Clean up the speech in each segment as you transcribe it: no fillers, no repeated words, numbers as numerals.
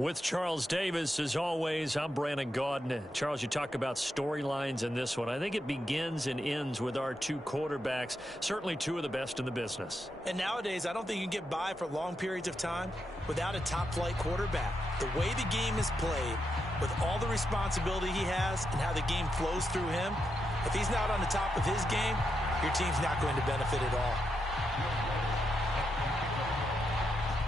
With Charles Davis, as always, I'm Brandon Gaudin. Charles, you talk about storylines in this one. I think it begins and ends with our two quarterbacks, certainly two of the best in the business. And nowadays, I don't think you can get by for long periods of time without a top-flight quarterback. The way the game is played, with all the responsibility he has and how the game flows through him, if he's not on the top of his game, your team's not going to benefit at all.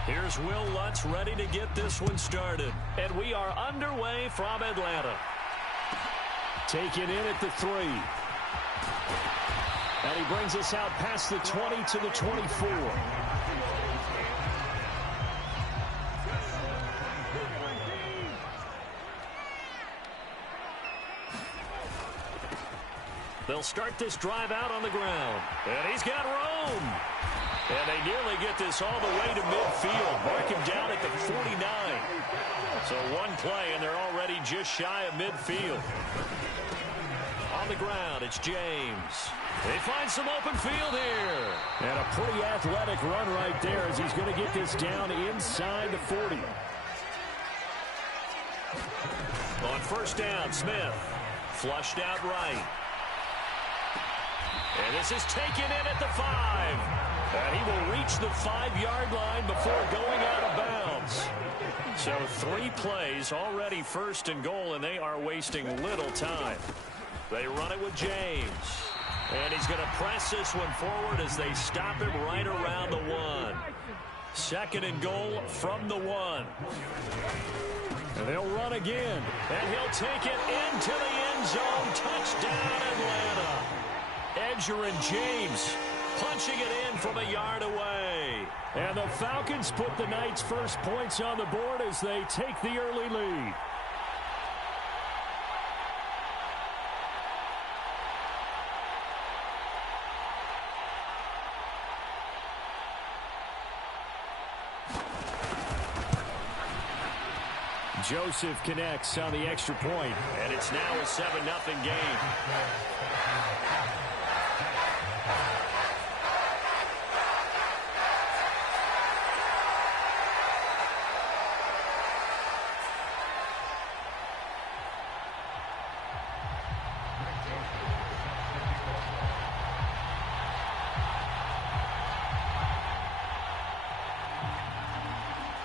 Here's Will Lutz ready to get this one started. And we are underway from Atlanta. Taken in at the 3. And he brings us out past the 20 to the 24. They'll start this drive out on the ground. And he's got room. And they nearly get this all the way to midfield. Mark him down at the 49. So one play, and they're already just shy of midfield. On the ground, it's James. They find some open field here. And a pretty athletic run right there as he's going to get this down inside the 40. On first down, Smith. Flushed out right. And this is taken in at the 5. And he will reach the 5-yard line before going out of bounds. So 3 plays, already first and goal, and they are wasting little time. They run it with James. And he's going to press this one forward as they stop him right around the 1. Second and goal from the 1. And they'll run again. And he'll take it into the end zone. Touchdown, Atlanta. Edger and James punching it in from a yard away. And the Falcons put the night's first points on the board as they take the early lead. Joseph connects on the extra point. And it's now a 7-0 game.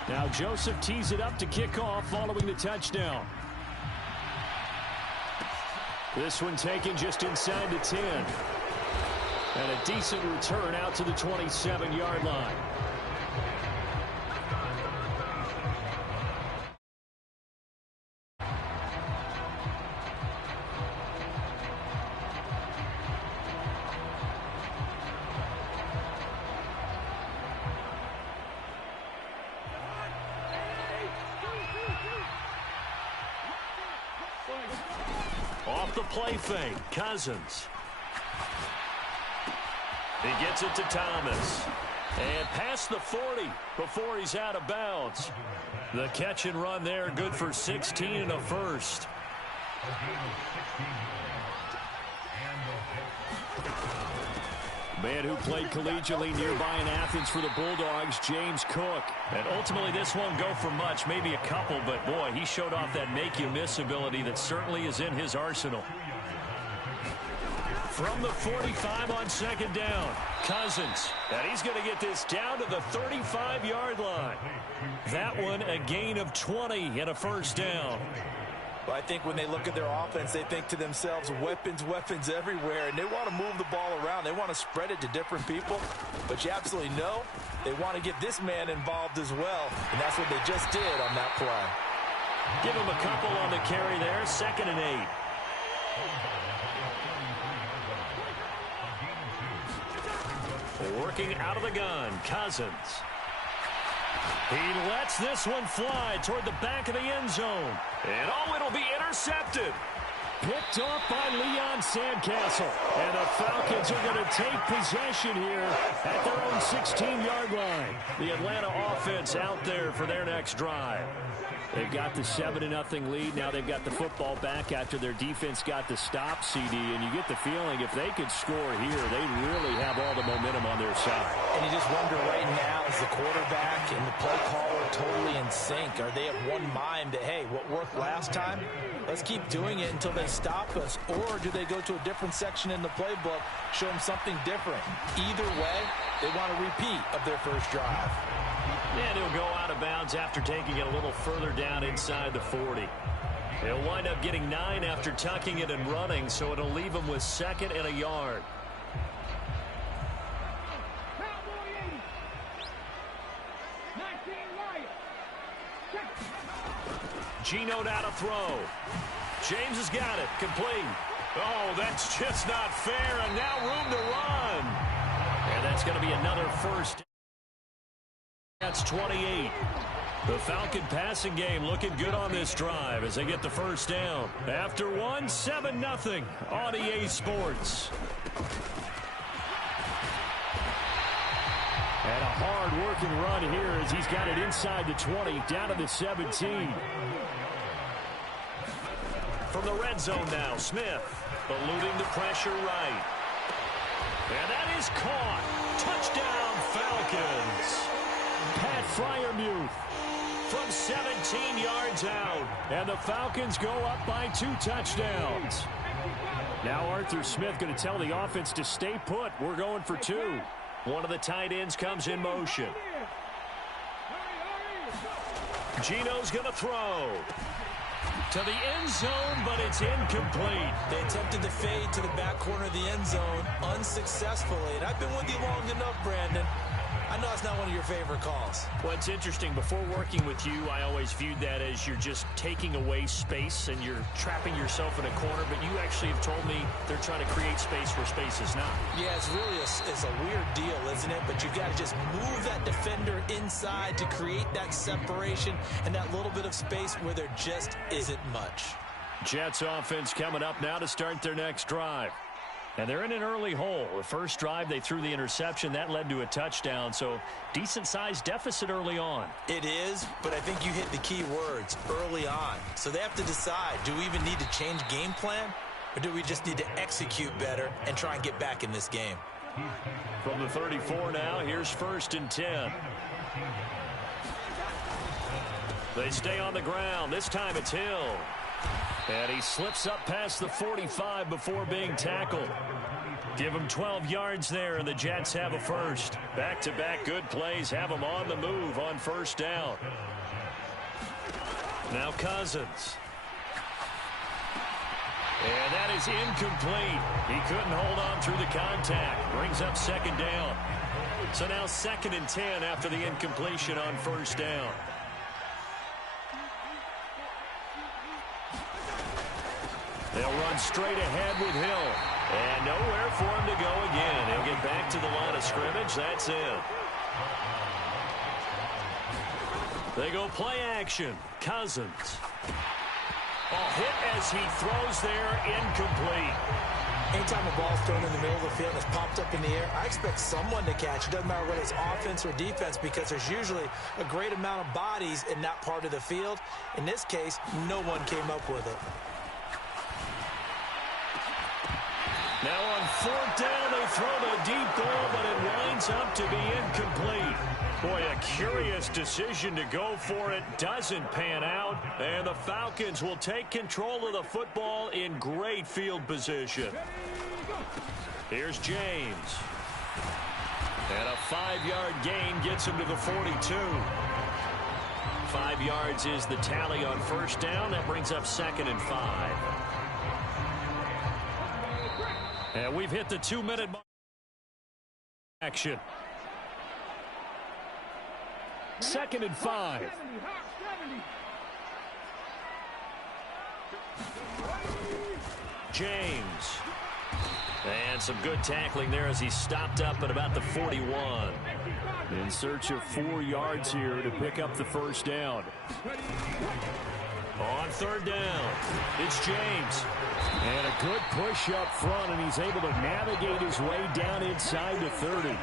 Now Joseph tees it up to kick off following the touchdown. This one taken just inside the 10. And a decent return out to the 27-yard line. Off the play fake, Cousins. He gets it to Thomas. And past the 40 before he's out of bounds. The catch and run there, good for 16 and a first. Man who played collegiately nearby in Athens for the Bulldogs, James Cook. And ultimately this won't go for much, maybe a couple, but boy, he showed off that make-you-miss ability that certainly is in his arsenal. From the 45 on second down, Cousins. And he's going to get this down to the 35-yard line. That one a gain of 20 and a first down. Well, I think when they look at their offense, they think to themselves, weapons, weapons everywhere, and they want to move the ball around. They want to spread it to different people, but you absolutely know they want to get this man involved as well, and that's what they just did on that play. Give him a couple on the carry there, 2nd and 8. Working out of the gun, Cousins. He lets this one fly toward the back of the end zone. And oh, it'll be intercepted. Picked off by Leon Sandcastle. And the Falcons are going to take possession here at their own 16-yard line. The Atlanta offense out there for their next drive. They've got the 7-0 lead. Now they've got the football back after their defense got the stop, CD. And you get the feeling if they could score here, they really have all the momentum momentum on their side. And you just wonder right now, is the quarterback and the play caller totally in sync? Are they of one mind that, hey, what worked last time, let's keep doing it until they stop us? Or do they go to a different section in the playbook, show them something different? Either way, they want a repeat of their first drive. And he'll go out of bounds after taking it a little further down inside the 40. He'll wind up getting 9 after tucking it and running, so it'll leave him with 2nd and a yard. Geno down to throw. James has got it. Complete. Oh, that's just not fair, and now room to run. And that's going to be another first. That's 28. The Falcon passing game looking good on this drive as they get the first down. After one, 7-0 on EA Sports. And a hard-working run here as he's got it inside the 20, down to the 17. From the red zone now, Smith eluding the pressure right. And that is caught. Touchdown, Falcons. Pat Freiermuth from 17 yards out. And the Falcons go up by 2 touchdowns. Now Arthur Smith going to tell the offense to stay put. We're going for 2. One of the tight ends comes in motion. Geno's going to throw to the end zone, but it's incomplete. They attempted to fade to the back corner of the end zone unsuccessfully. And I've been with you long enough, Brandon. I know it's not one of your favorite calls. Well, it's interesting. Before working with you, I always viewed that as you're just taking away space and you're trapping yourself in a corner. But you actually have told me they're trying to create space where space is not. Yeah, it's really it's a weird deal, isn't it? But you've got to just move that defender inside to create that separation and that little bit of space where there just isn't much. Jets offense coming up now to start their next drive. And they're in an early hole. The first drive, they threw the interception. That led to a touchdown, so decent-sized deficit early on. It is, but I think you hit the key words, early on. So they have to decide, do we even need to change game plan, or do we just need to execute better and try and get back in this game? From the 34 now, here's 1st and 10. They stay on the ground. This time it's Hill. And he slips up past the 45 before being tackled. Give him 12 yards there, and the Jets have a first. Back-to-back good plays have them on the move on first down. Now Cousins. And that is incomplete. He couldn't hold on through the contact. Brings up 2nd down. So now 2nd and 10 after the incompletion on first down. They'll run straight ahead with Hill. And nowhere for him to go again. He'll get back to the line of scrimmage. That's it. They go play action. Cousins. A hit as he throws there, incomplete. Anytime a ball's thrown in the middle of the field and it's popped up in the air, I expect someone to catch it. Doesn't matter whether it's offense or defense, because there's usually a great amount of bodies in that part of the field. In this case, no one came up with it. Now on 4th down, they throw the deep ball, but it winds up to be incomplete. Boy, a curious decision to go for it. Doesn't pan out, and the Falcons will take control of the football in great field position. Here's James. And a 5-yard gain gets him to the 42. 5 yards is the tally on first down. That brings up 2nd and 5. And we've hit the 2-minute mark. Action. 2nd and 5. James. And some good tackling there as he stopped up at about the 41. In search of 4 yards here to pick up the first down. On 3rd down, it's James. And a good push up front, and he's able to navigate his way down inside the 30.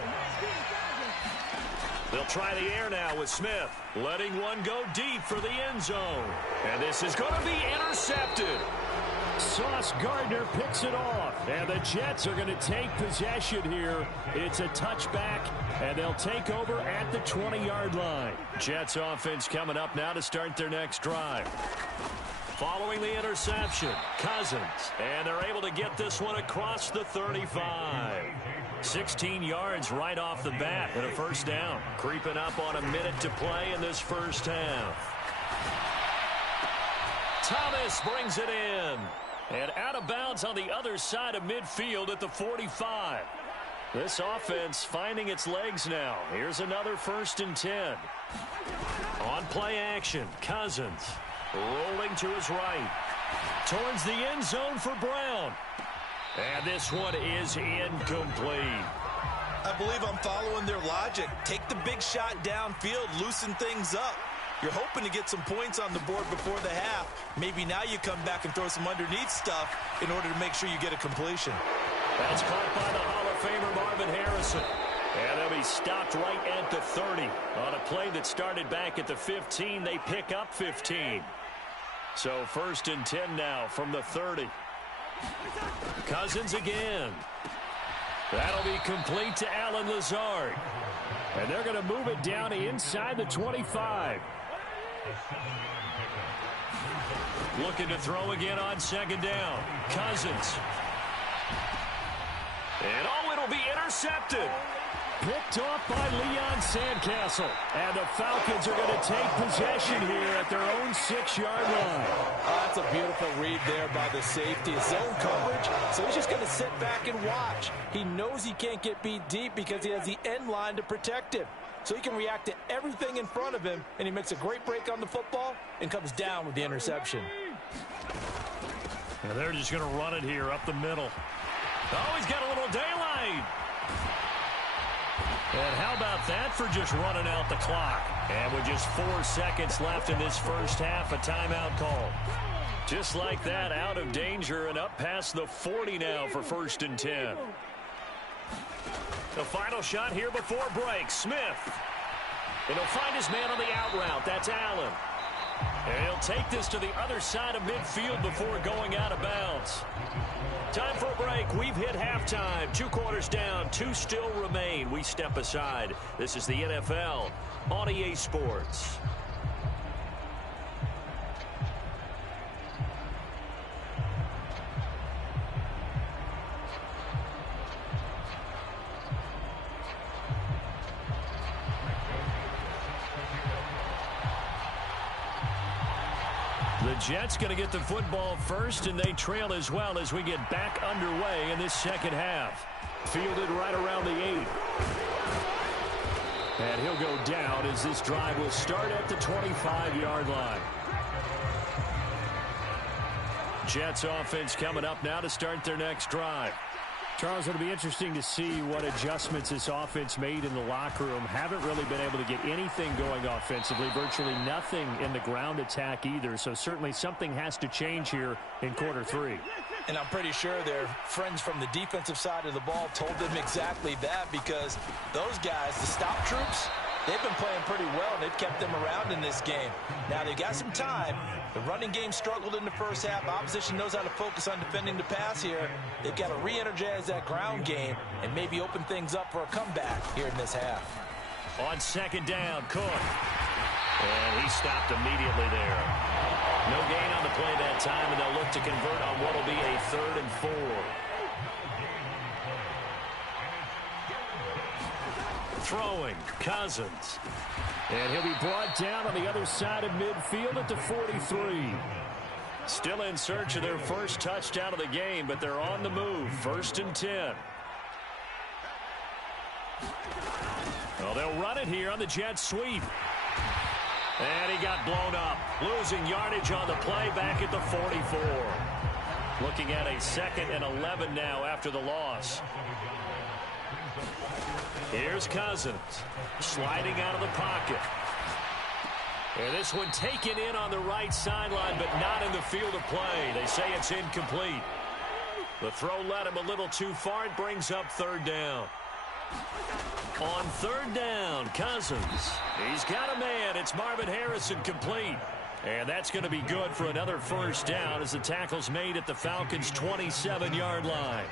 They'll try the air now with Smith, letting one go deep for the end zone. And this is going to be intercepted. Sauce Gardner picks it off. And the Jets are going to take possession here. It's a touchback, and they'll take over at the 20-yard line. Jets offense coming up now to start their next drive. Following the interception, Cousins. And they're able to get this one across the 35. 16 yards right off the bat and a first down. Creeping up on a minute to play in this first half. Thomas brings it in. And out of bounds on the other side of midfield at the 45. This offense finding its legs now. Here's another 1st and 10. On play action, Cousins rolling to his right. Towards the end zone for Brown. And this one is incomplete. I believe I'm following their logic. Take the big shot downfield, loosen things up. You're hoping to get some points on the board before the half. Maybe now you come back and throw some underneath stuff in order to make sure you get a completion. That's caught by the Hall of Famer Marvin Harrison. And they'll be stopped right at the 30. On a play that started back at the 15, they pick up 15. So 1st and 10 now from the 30. Cousins again. That'll be complete to Allen Lazard. And they're going to move it down inside the 25. Looking to throw again on 2nd down. Cousins. And it'll be intercepted. Picked off by Leon Sandcastle. And the Falcons are going to take possession here at their own 6-yard line. That's a beautiful read there by the safety. Zone coverage, so he's just going to sit back and watch. He knows he can't get beat deep because he has the end line to protect him. So he can react to everything in front of him, and he makes a great break on the football and comes down with the interception. And they're just going to run it here up the middle. Oh, he's got a little daylight. And how about that for just running out the clock? And with just 4 seconds left in this first half, a timeout call. Just like that, out of danger and up past the 40 now for 1st and 10. The final shot here before break. Smith. And he'll find his man on the out route. That's Allen. And he'll take this to the other side of midfield before going out of bounds. Time for a break. We've hit halftime. 2 quarters down. 2 still remain. We step aside. This is the NFL on EA Sports. The Jets going to get the football first, and they trail as well as we get back underway in this second half. Fielded right around the 8. And he'll go down as this drive will start at the 25-yard line. Jets offense coming up now to start their next drive. Charles, it'll be interesting to see what adjustments this offense made in the locker room. Haven't really been able to get anything going offensively, virtually nothing in the ground attack either. So certainly something has to change here in quarter 3. And I'm pretty sure their friends from the defensive side of the ball told them exactly that, because those guys, the stop troops, they've been playing pretty well, and they've kept them around in this game. Now, they've got some time. The running game struggled in the first half. Opposition knows how to focus on defending the pass here. They've got to re-energize that ground game and maybe open things up for a comeback here in this half. On 2nd down, Cook. And he stopped immediately there. No gain on the play that time, and they'll look to convert on what will be a 3rd and 4. Throwing, Cousins. And he'll be brought down on the other side of midfield at the 43. Still in search of their first touchdown of the game, but they're on the move. 1st and 10. Well, they'll run it here on the jet sweep. And he got blown up. Losing yardage on the play back at the 44. Looking at a 2nd and 11 now after the loss. Here's Cousins. Sliding out of the pocket. And this one taken in on the right sideline, but not in the field of play. They say it's incomplete. The throw led him a little too far. It brings up 3rd down. On 3rd down, Cousins. He's got a man. It's Marvin Harrison complete. And that's going to be good for another first down as the tackle's made at the Falcons' 27-yard line.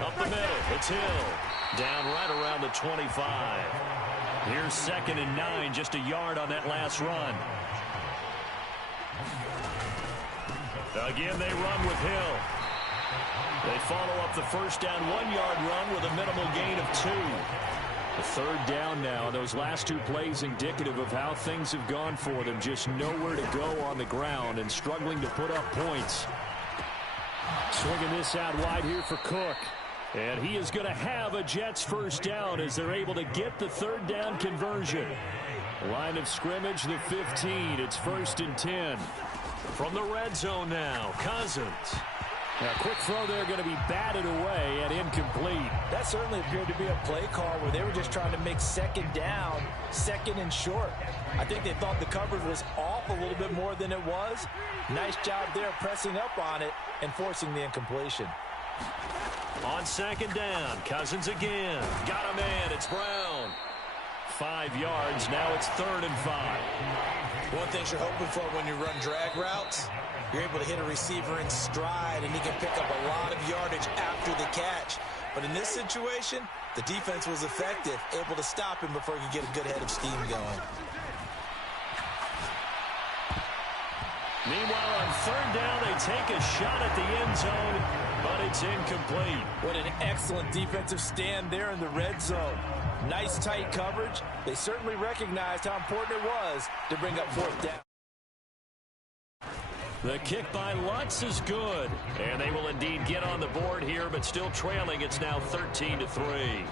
Up the middle, it's Hill. Down right around the 25. Here's 2nd and 9, just a yard on that last run. Again, they run with Hill. They follow up the first down 1-yard run with a minimal gain of 2. The 3rd down now. Those last 2 plays indicative of how things have gone for them. Just nowhere to go on the ground and struggling to put up points. Swinging this out wide here for Cook. And he is going to have a Jets first down as they're able to get the 3rd down conversion. Line of scrimmage, the 15. It's 1st and 10. From the red zone now, Cousins. A quick throw there going to be batted away and incomplete. That certainly appeared to be a play call where they were just trying to make 2nd down, 2nd and short. I think they thought the coverage was off a little bit more than it was. Nice job there pressing up on it and forcing the incompletion. On 2nd down, Cousins again. Got him in. It's Brown. 5 yards. Now it's 3rd and 5. One thing you're hoping for when you run drag routes, you're able to hit a receiver in stride, and he can pick up a lot of yardage after the catch. But in this situation, the defense was effective, able to stop him before he could get a good head of steam going. Meanwhile, on 3rd down, they take a shot at the end zone, but it's incomplete. What an excellent defensive stand there in the red zone. Nice tight coverage. They certainly recognized how important it was to bring up 4th down. The kick by Lutz is good, and they will indeed get on the board here, but still trailing. It's now 13-3.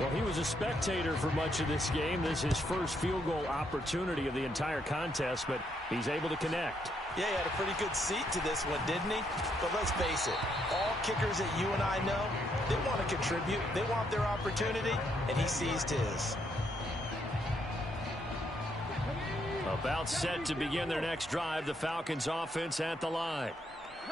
Well, he was a spectator for much of this game. This is his first field goal opportunity of the entire contest, but he's able to connect. Yeah, he had a pretty good seat to this one, didn't he? But let's face it, all kickers that you and I know, they want to contribute. They want their opportunity, and he seized his. About set to begin their next drive, the Falcons offense at the line.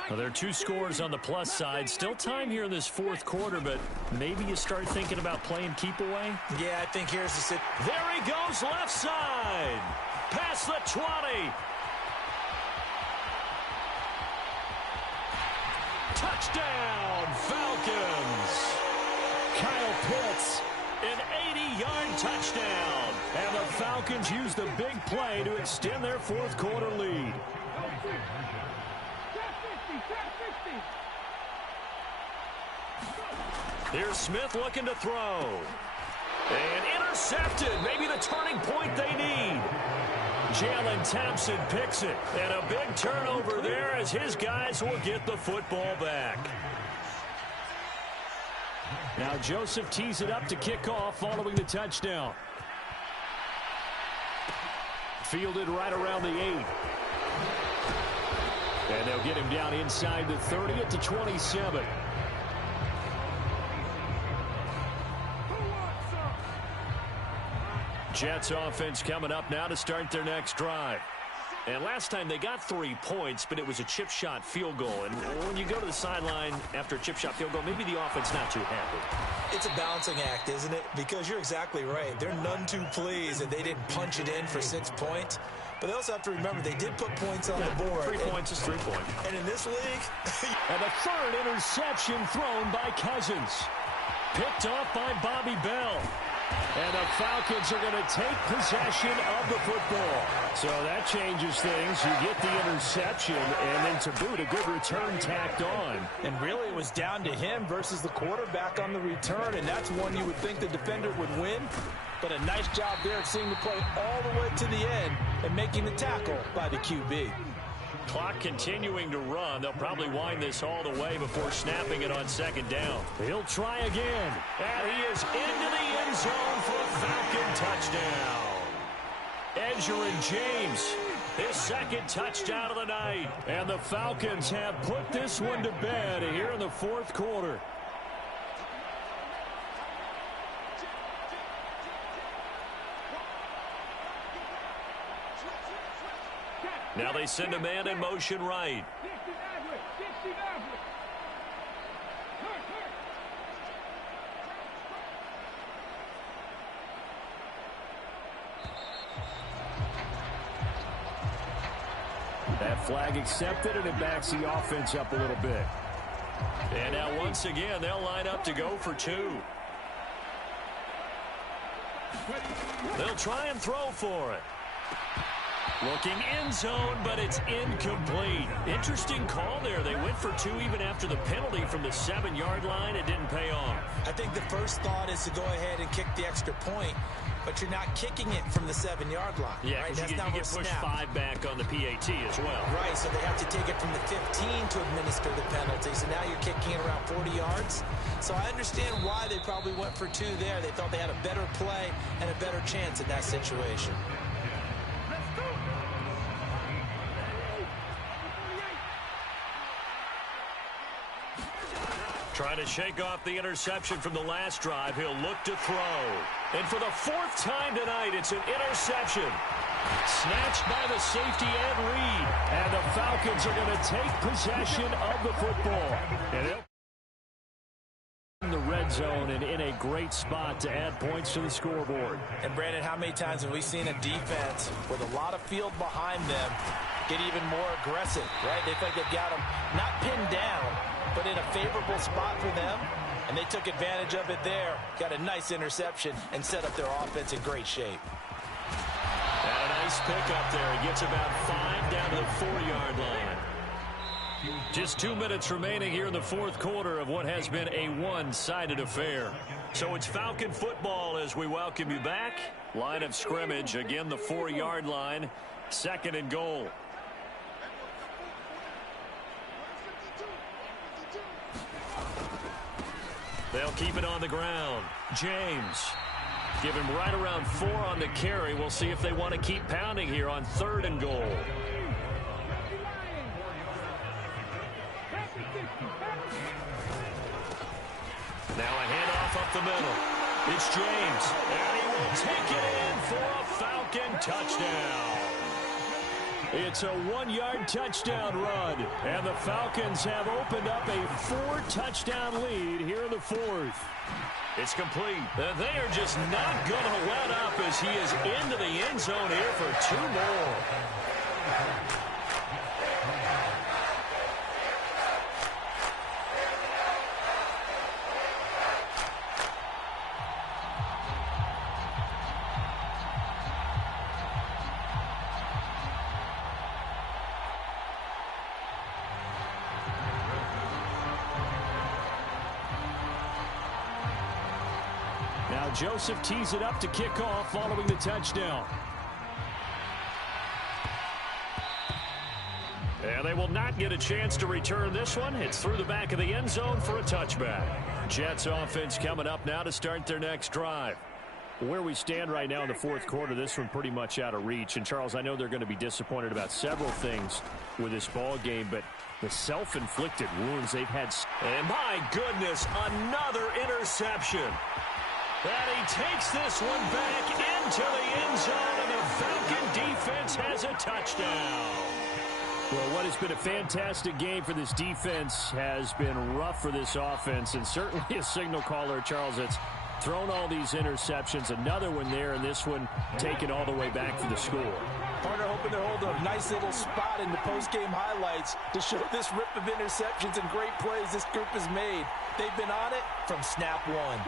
Well, there are 2 scores on the plus side. Still time here in this 4th quarter, but maybe you start thinking about playing keep away. Yeah, I think here's the sit. There he goes left side. Past the 20. Touchdown, Falcons. Kyle Pitts. An 80-yard touchdown. And the Falcons use the big play to extend their 4th quarter lead. Here's Smith looking to throw. And intercepted. Maybe the turning point they need. Jalen Thompson picks it. And a big turnover there as his guys will get the football back. Now Joseph tees it up to kick off following the touchdown. Fielded right around the 8. And they'll get him down inside the 30 at the 27. Jets offense coming up now to start their next drive. And last time they got 3 points, but it was a chip shot field goal. And when you go to the sideline after a chip shot field goal, maybe the offense not too happy. It's a balancing act, isn't it? Because you're exactly right. They're none too pleased that they didn't punch it in for 6 points. But they also have to remember they did put points on the board. 3 points is 3 points. And in this league... And the 3rd interception thrown by Cousins. Picked off by Bobby Bell. And the Falcons are going to take possession of the football. So that changes things. You get the interception, and then to boot, a good return tacked on. And really, it was down to him versus the quarterback on the return, and that's one you would think the defender would win. But a nice job there of seeing the play all the way to the end and making the tackle by the QB. Clock continuing to run. They'll probably wind this all the way before snapping it on 2nd down. He'll try again. And he is into the end zone for a Falcon touchdown. Edgerrin James, his 2nd touchdown of the night. And the Falcons have put this one to bed here in the 4th quarter. Now they send a man in motion right. That flag accepted, and it backs the offense up a little bit. And now once again, they'll line up to go for two. They'll try and throw for it. Looking end zone, but it's incomplete. Interesting call there. They went for two even after the penalty from the 7-yard line. It didn't pay off. I think the first thought is to go ahead and kick the extra point, but you're not kicking it from the 7-yard line. Yeah, right? you get pushed 5 back on the PAT as well. Right, so they have to take it from the 15 to administer the penalty. So now you're kicking it around 40 yards. So I understand why they probably went for two there. They thought they had a better play and a better chance in that situation. Trying to shake off the interception from the last drive. He'll look to throw. And for the 4th time tonight, it's an interception. Snatched by the safety Ed Reed. And the Falcons are going to take possession of the football. And in the red zone and in a great spot to add points to the scoreboard. And Brandon, how many times have we seen a defense with a lot of field behind them get even more aggressive, right? They think they've got them not pinned down, but in a favorable spot for them, and they took advantage of it there. Got a nice interception and set up their offense in great shape. And a nice pickup there. He gets about 5 down to the 4-yard line. Just 2 minutes remaining here in the 4th quarter of what has been a one-sided affair. So it's Falcon football as we welcome you back. Line of scrimmage, again the 4-yard line, 2nd and goal. They'll keep it on the ground. James. Give him right around 4 on the carry. We'll see if they want to keep pounding here on 3rd and goal. Now a handoff up the middle. It's James. And he will take it in for a Falcon touchdown. It's a 1-yard touchdown run, and the Falcons have opened up a 4-touchdown lead here in the 4th. It's complete. They are just not going to let up as he is into the end zone here for 2 more. Now Joseph tees it up to kick off following the touchdown. And they will not get a chance to return this one. It's through the back of the end zone for a touchback. Jets offense coming up now to start their next drive. Where we stand right now in the 4th quarter, this one pretty much out of reach. And, Charles, I know they're going to be disappointed about several things with this ball game, but the self-inflicted wounds they've had. And my goodness, another interception. And he takes this one back into the end zone, and the Falcon defense has a touchdown. Well, what has been a fantastic game for this defense has been rough for this offense, and certainly a signal caller, Charles, that's thrown all these interceptions. Another one there, and this one taken all the way back for the score. Partner hoping to hold a nice little spot in the post-game highlights to show this rip of interceptions and great plays this group has made. They've been on it from snap one.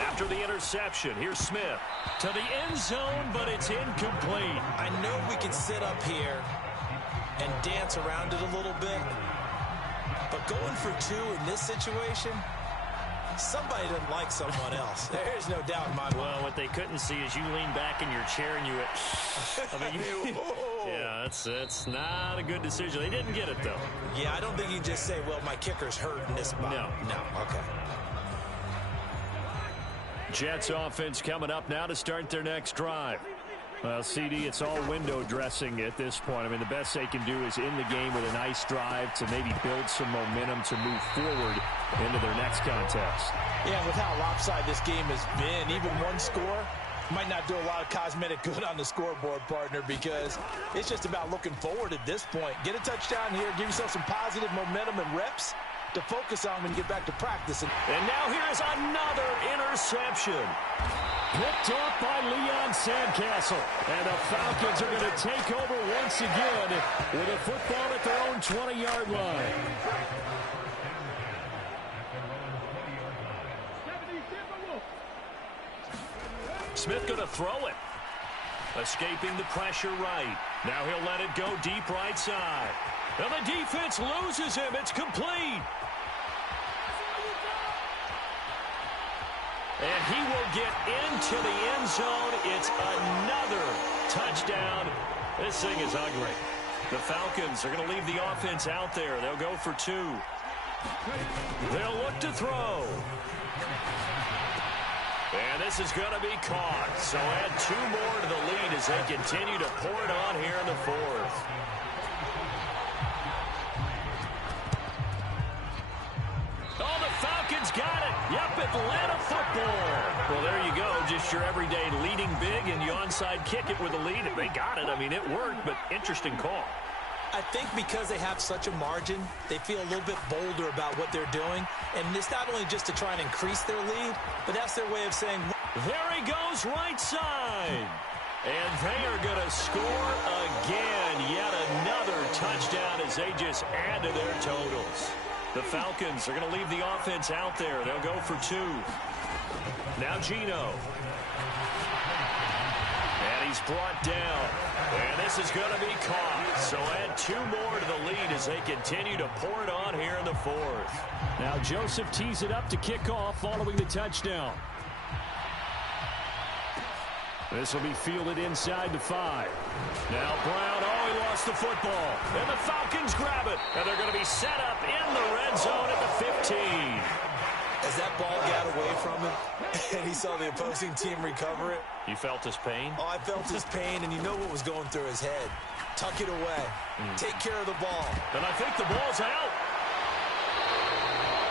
After the interception, here's Smith to the end zone, but it's incomplete. I know we can sit up here and dance around it a little bit, but going for 2 in this situation, somebody doesn't like someone else. There's no doubt in my mind. Well, what they couldn't see is you lean back in your chair and you went, I mean, yeah, that's not a good decision. They didn't get it, though. Yeah, I don't think you can just say, well, my kicker's hurt in this spot. No, okay. Jets offense coming up now to start their next drive. Well, CD, it's all window dressing at this point. I mean, the best they can do is in the game with a nice drive to maybe build some momentum to move forward into their next contest. Yeah, with how lopsided this game has been, even one score might not do a lot of cosmetic good on the scoreboard, partner, because it's just about looking forward at this point. Get a touchdown here, give yourself some positive momentum and reps to focus on when you get back to practice. And now here's another interception. Picked off by Leon Sandcastle. And the Falcons are going to take over once again with a football at their own 20-yard line. Smith going to throw it. Escaping the pressure right. Now he'll let it go deep right side. And the defense loses him. It's complete. And he will get into the end zone. It's another touchdown. This thing is ugly. The Falcons are going to leave the offense out there. They'll go for two. They'll look to throw. And this is going to be caught. So add two more to the lead as they continue to pour it on here in the fourth. Oh, the Falcons got it. Yep, Atlanta football. Well, there you go. Just your everyday leading big, and you onside kick it with a lead. They got it. I mean, it worked, but interesting call. I think because they have such a margin, they feel a little bit bolder about what they're doing. And it's not only just to try and increase their lead, but that's their way of saying, there he goes right side. And they are going to score again. Yet another touchdown as they just add to their totals. The Falcons are going to leave the offense out there. They'll go for two. Now Gino. And he's brought down. And this is going to be caught. So add two more to the lead as they continue to pour it on here in the fourth. Now Joseph tees it up to kick off following the touchdown. This will be fielded inside the 5. Now Brown, oh, he lost the football. And the Falcons grab it. And they're going to be set up in the red zone at the 15. As that ball got away from him and he saw the opposing team recover it. You felt his pain? Oh, I felt his pain, and you know what was going through his head. Tuck it away. Take care of the ball. And I think the ball's out.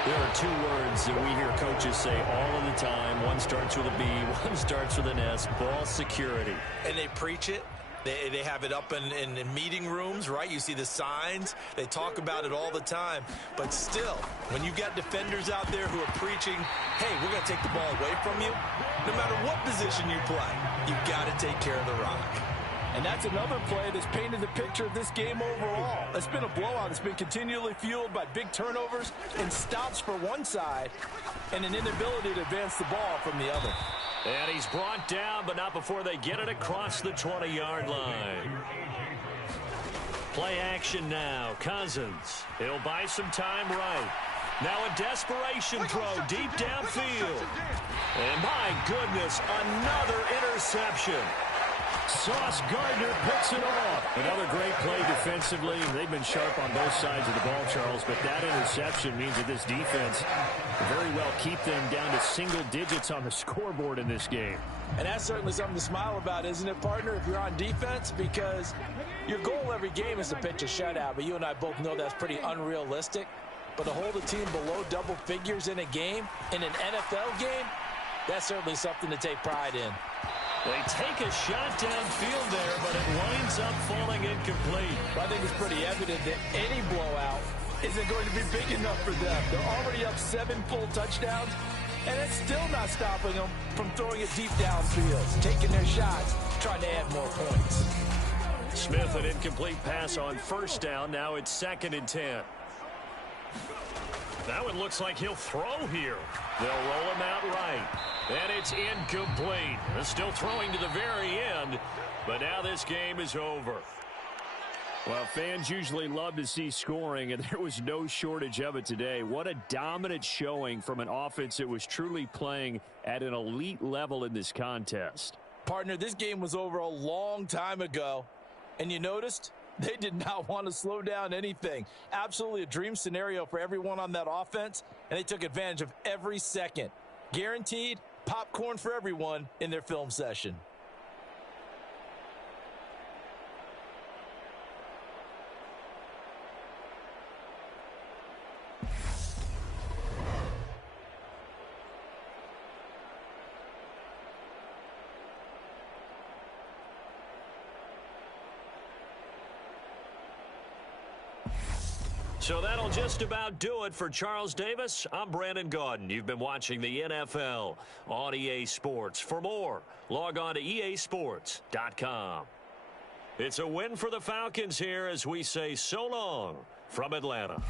There are two words that we hear coaches say all of the time. One starts with a B, one starts with an S, ball security. And they preach it. They have it up in meeting rooms, right? You see the signs. They talk about it all the time. But still, when you've got defenders out there who are preaching, hey, we're going to take the ball away from you, no matter what position you play, you've got to take care of the rock. And that's another play that's painted the picture of this game overall. It's been a blowout. It's been continually fueled by big turnovers and stops for one side and an inability to advance the ball from the other. And he's brought down, but not before they get it across the 20-yard line. Play action now. Cousins. He'll buy some time right. Now a desperation throw deep downfield. And my goodness, another interception. Sauce Gardner picks it off. Another great play defensively. They've been sharp on both sides of the ball, Charles, but that interception means that this defense very well keep them down to single digits on the scoreboard in this game. And that's certainly something to smile about, isn't it, partner, if you're on defense? Because your goal every game is to pitch a shutout, but you and I both know that's pretty unrealistic. But to hold a team below double figures in a game, in an NFL game, that's certainly something to take pride in. They take a shot downfield there, but it winds up falling incomplete. Well, I think it's pretty evident that any blowout isn't going to be big enough for them. They're already up 7 full touchdowns, and it's still not stopping them from throwing it deep downfield, taking their shots, trying to add more points. Smith, an incomplete pass on first down. Now it's 2nd and 10. Now it looks like he'll throw here. They'll roll him out right. And it's incomplete. They're still throwing to the very end, but now this game is over. Well, fans usually love to see scoring, and there was no shortage of it today. What a dominant showing from an offense that was truly playing at an elite level in this contest. Partner, this game was over a long time ago, and you noticed they did not want to slow down anything. Absolutely a dream scenario for everyone on that offense, and they took advantage of every second. Guaranteed popcorn for everyone in their film session. So that'll just about do it for Charles Davis. I'm Brandon Gaudin. You've been watching the NFL on EA Sports. For more, log on to easports.com. It's a win for the Falcons here as we say so long from Atlanta.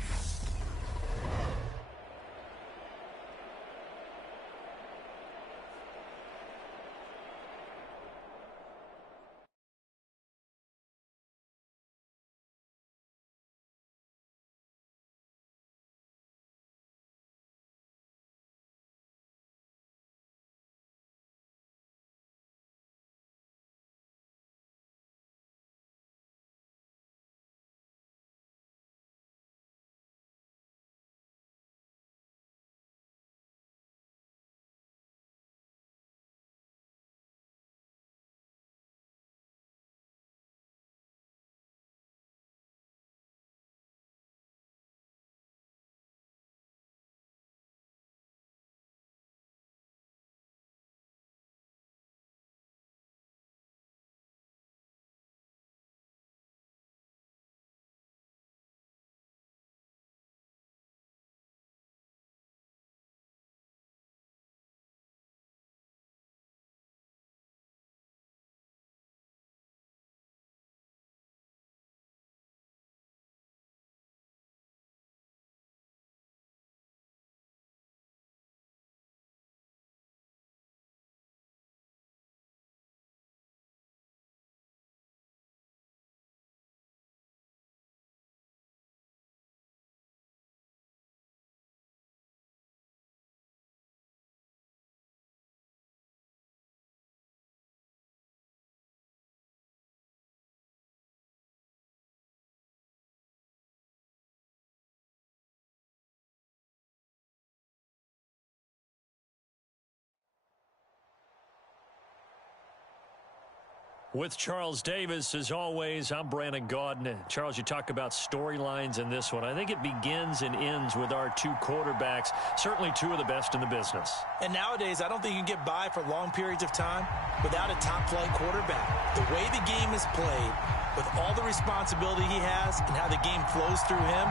With Charles Davis, as always, I'm Brandon Gaudin. Charles, you talk about storylines in this one. I think it begins and ends with our two quarterbacks, certainly two of the best in the business. And nowadays, I don't think you can get by for long periods of time without a top-flight quarterback. The way the game is played, with all the responsibility he has and how the game flows through him,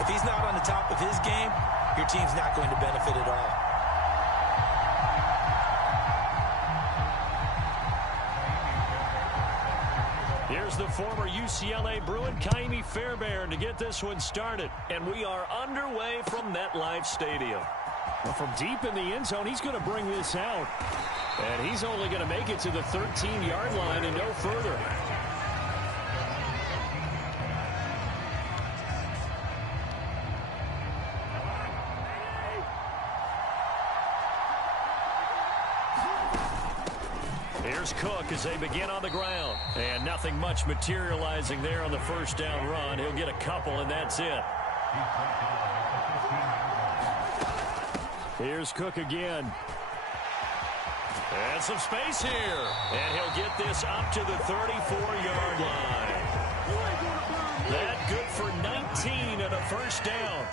if he's not on the top of his game, your team's not going to benefit at all. Here's the former UCLA Bruin, Kaimi Fairbairn, to get this one started. And we are underway from MetLife Stadium. Well, from deep in the end zone, he's going to bring this out. And he's only going to make it to the 13-yard line and no further. Here's Cook as they begin on the ground. And nothing much materializing there on the first down run. He'll get a couple, and that's it. Here's Cook again. And some space here. And he'll get this up to the 34-yard line. That good for 19 and a first down.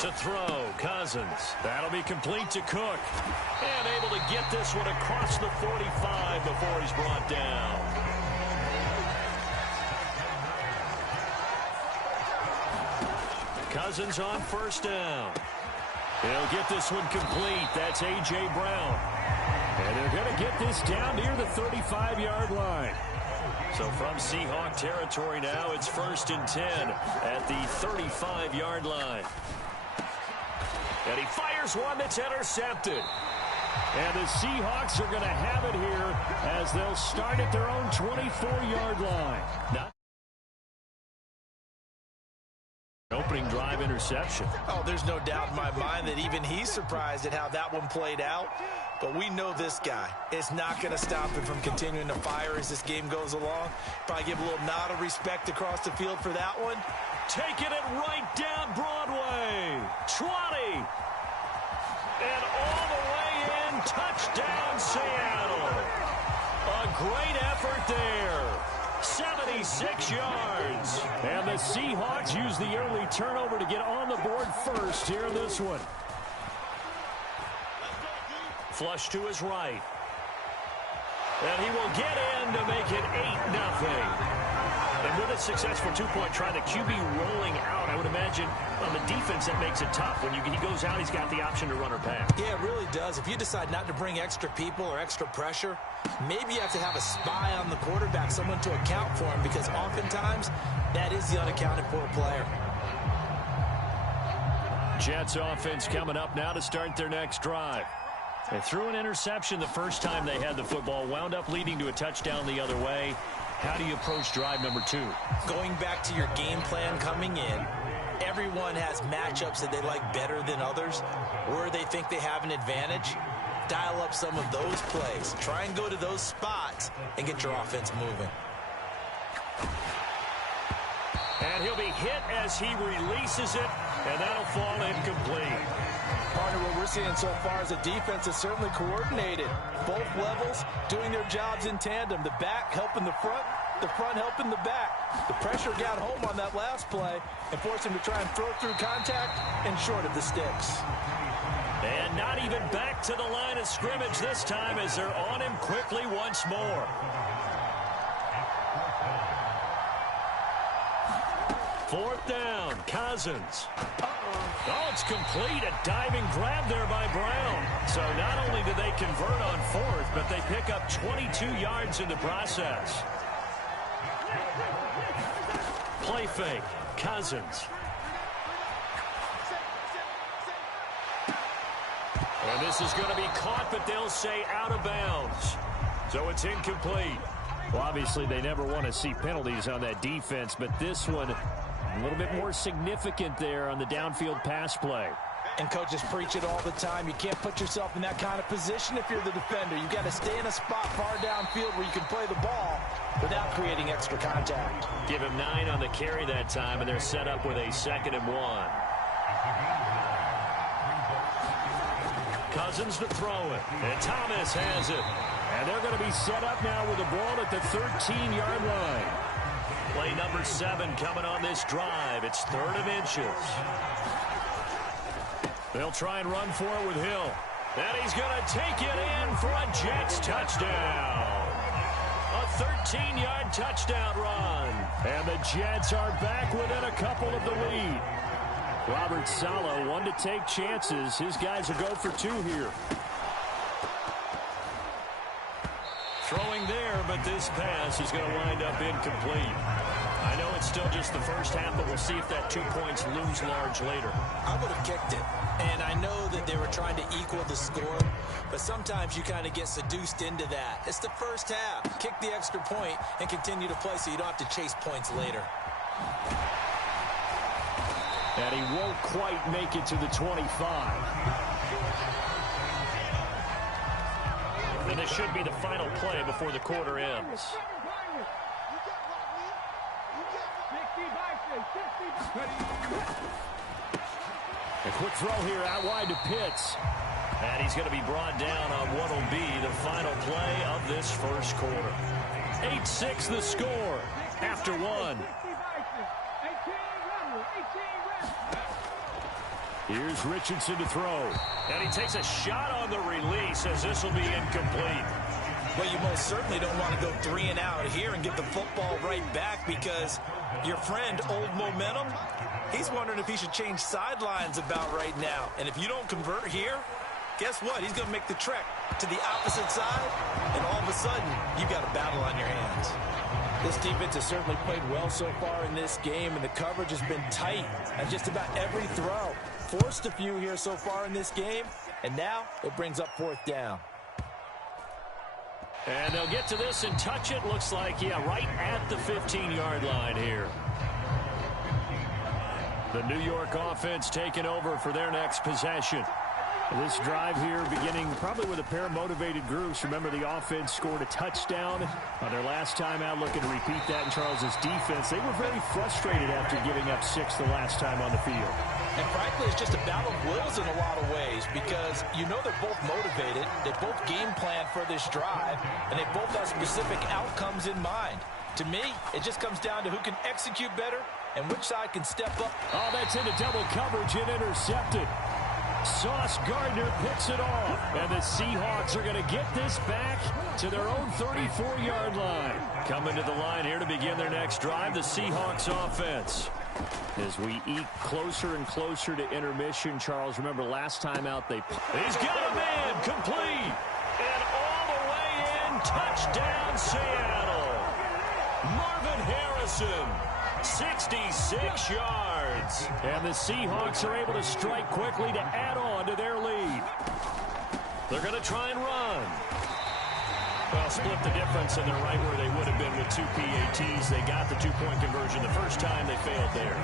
To throw, Cousins. That'll be complete to Cook. And able to get this one across the 45 before he's brought down. Cousins on first down. He'll get this one complete. That's A.J. Brown. And they're going to get this down near the 35-yard line. So from Seahawk territory now, it's 1st and 10 at the 35-yard line. And he fires one that's intercepted. And the Seahawks are going to have it here as they'll start at their own 24-yard line. Not opening drive interception. Oh, there's no doubt in my mind that even he's surprised at how that one played out. But we know this guy. It's not going to stop him from continuing to fire as this game goes along. Probably give a little nod of respect across the field for that one. Taking it right down Broadway. 20. And all the way in. Touchdown, Seattle. A great effort there. 76 yards. And the Seahawks use the early turnover to get on the board first here in this one. Flush to his right. And he will get in to make it 8-0. And with a successful two-point try, the QB rolling out, I would imagine on the defense that makes it tough. When he goes out, he's got the option to run or pass. Yeah, it really does. If you decide not to bring extra people or extra pressure, maybe you have to have a spy on the quarterback, someone to account for him, because oftentimes that is the unaccounted for player. Jets offense coming up now to start their next drive. They threw an interception the first time they had the football, wound up leading to a touchdown the other way. How do you approach drive number 2? Going back to your game plan coming in, everyone has matchups that they like better than others, where they think they have an advantage. Dial up some of those plays. Try and go to those spots and get your offense moving. And he'll be hit as he releases it, and that'll fall incomplete. Partner, what we're seeing so far is the defense is certainly coordinated. Both levels doing their jobs in tandem. The back helping the front helping the back. The pressure got home on that last play and forced him to try and throw through contact and short of the sticks. And not even back to the line of scrimmage this time as they're on him quickly once more. Fourth down, Cousins. Oh, it's complete. A diving grab there by Brown. So not only do they convert on fourth, but they pick up 22 yards in the process. Play fake, Cousins. And this is going to be caught, but they'll say out of bounds. So it's incomplete. Well, obviously, they never want to see penalties on that defense, but this one a little bit more significant there on the downfield pass play. And coaches preach it all the time. You can't put yourself in that kind of position if you're the defender. You've got to stay in a spot far downfield where you can play the ball without creating extra contact. Give him 9 on the carry that time, and they're set up with a 2nd and 1. Cousins to throw it, and Thomas has it. And they're going to be set up now with the ball at the 13-yard line. Play number 7 coming on this drive. It's 3rd and inches. They'll try and run for it with Hill. And he's going to take it in for a Jets touchdown. A 13-yard touchdown run. And the Jets are back within a couple of the lead. Robert Saleh, one to take chances. His guys will go for 2 here. Throwing there, but this pass is going to wind up incomplete. I know it's still just the first half, but we'll see if that 2 points looms large later. I would have kicked it. And I know that they were trying to equal the score, but sometimes you kind of get seduced into that. It's the first half. Kick the extra point and continue to play so you don't have to chase points later. And he won't quite make it to the 25. And this should be the final play before the quarter ends. A quick throw here out wide to Pitts. And he's going to be brought down on what will be the final play of this first quarter. 8-6 the score after 1. Here's Richardson to throw. And he takes a shot on the release as this will be incomplete. Well, you most certainly don't want to go 3 and out here and get the football right back, because your friend, Old Momentum, he's wondering if he should change sidelines about right now. And if you don't convert here, guess what? He's going to make the trek to the opposite side, and all of a sudden, you've got a battle on your hands. This defense has certainly played well so far in this game, and the coverage has been tight on just about every throw. Forced a few here so far in this game, and now it brings up 4th down. And they'll get to this and touch it. Looks like, yeah, right at the 15-yard line here. The New York offense taking over for their next possession. This drive here beginning probably with a pair of motivated groups. Remember, the offense scored a touchdown on their last time out, looking to repeat that in Charles's defense. They were very frustrated after giving up 6 the last time on the field. And frankly, it's just a battle of wills in a lot of ways, because you know they're both motivated, they both game plan for this drive, and they both have specific outcomes in mind. To me, it just comes down to who can execute better and which side can step up. Oh, that's into double coverage and intercepted. Sauce Gardner picks it off. And the Seahawks are going to get this back to their own 34-yard line. Coming to the line here to begin their next drive, the Seahawks offense. As we eke closer and closer to intermission, Charles, remember last time out they... He's got a man, complete. And all the way in, touchdown Seattle. Marvin Harrison, 66 yards. And the Seahawks are able to strike quickly to add on to their lead. They're going to try and run. Well, split the difference, and they're right where they would have been with two PATs. They got the two-point conversion the first time. They failed there.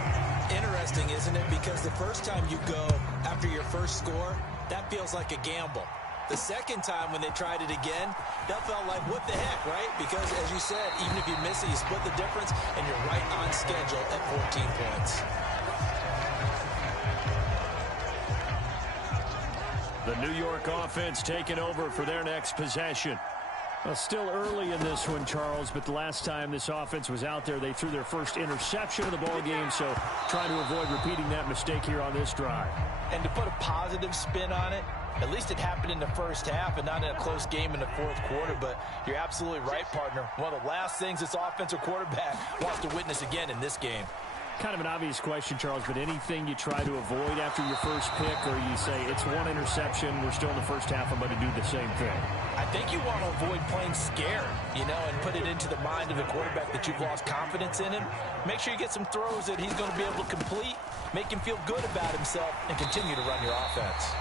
Interesting, isn't it? Because the first time you go after your first score, that feels like a gamble. The second time when they tried it again, that felt like, what the heck, right? Because, as you said, even if you miss it, you split the difference, and you're right on schedule at 14 points. The New York offense taking over for their next possession. Well, still early in this one, Charles, but the last time this offense was out there, they threw their first interception of the ball game, so trying to avoid repeating that mistake here on this drive. And to put a positive spin on it, at least it happened in the first half and not in a close game in the fourth quarter, but you're absolutely right, partner. One of the last things this offensive quarterback wants to witness again in this game. Kind of an obvious question, Charles, but anything you try to avoid after your first pick, or you say it's one interception, we're still in the first half, I'm going to do the same thing? I think you want to avoid playing scared, and put it into the mind of the quarterback that you've lost confidence in him. Make sure you get some throws that he's going to be able to complete, make him feel good about himself, and continue to run your offense.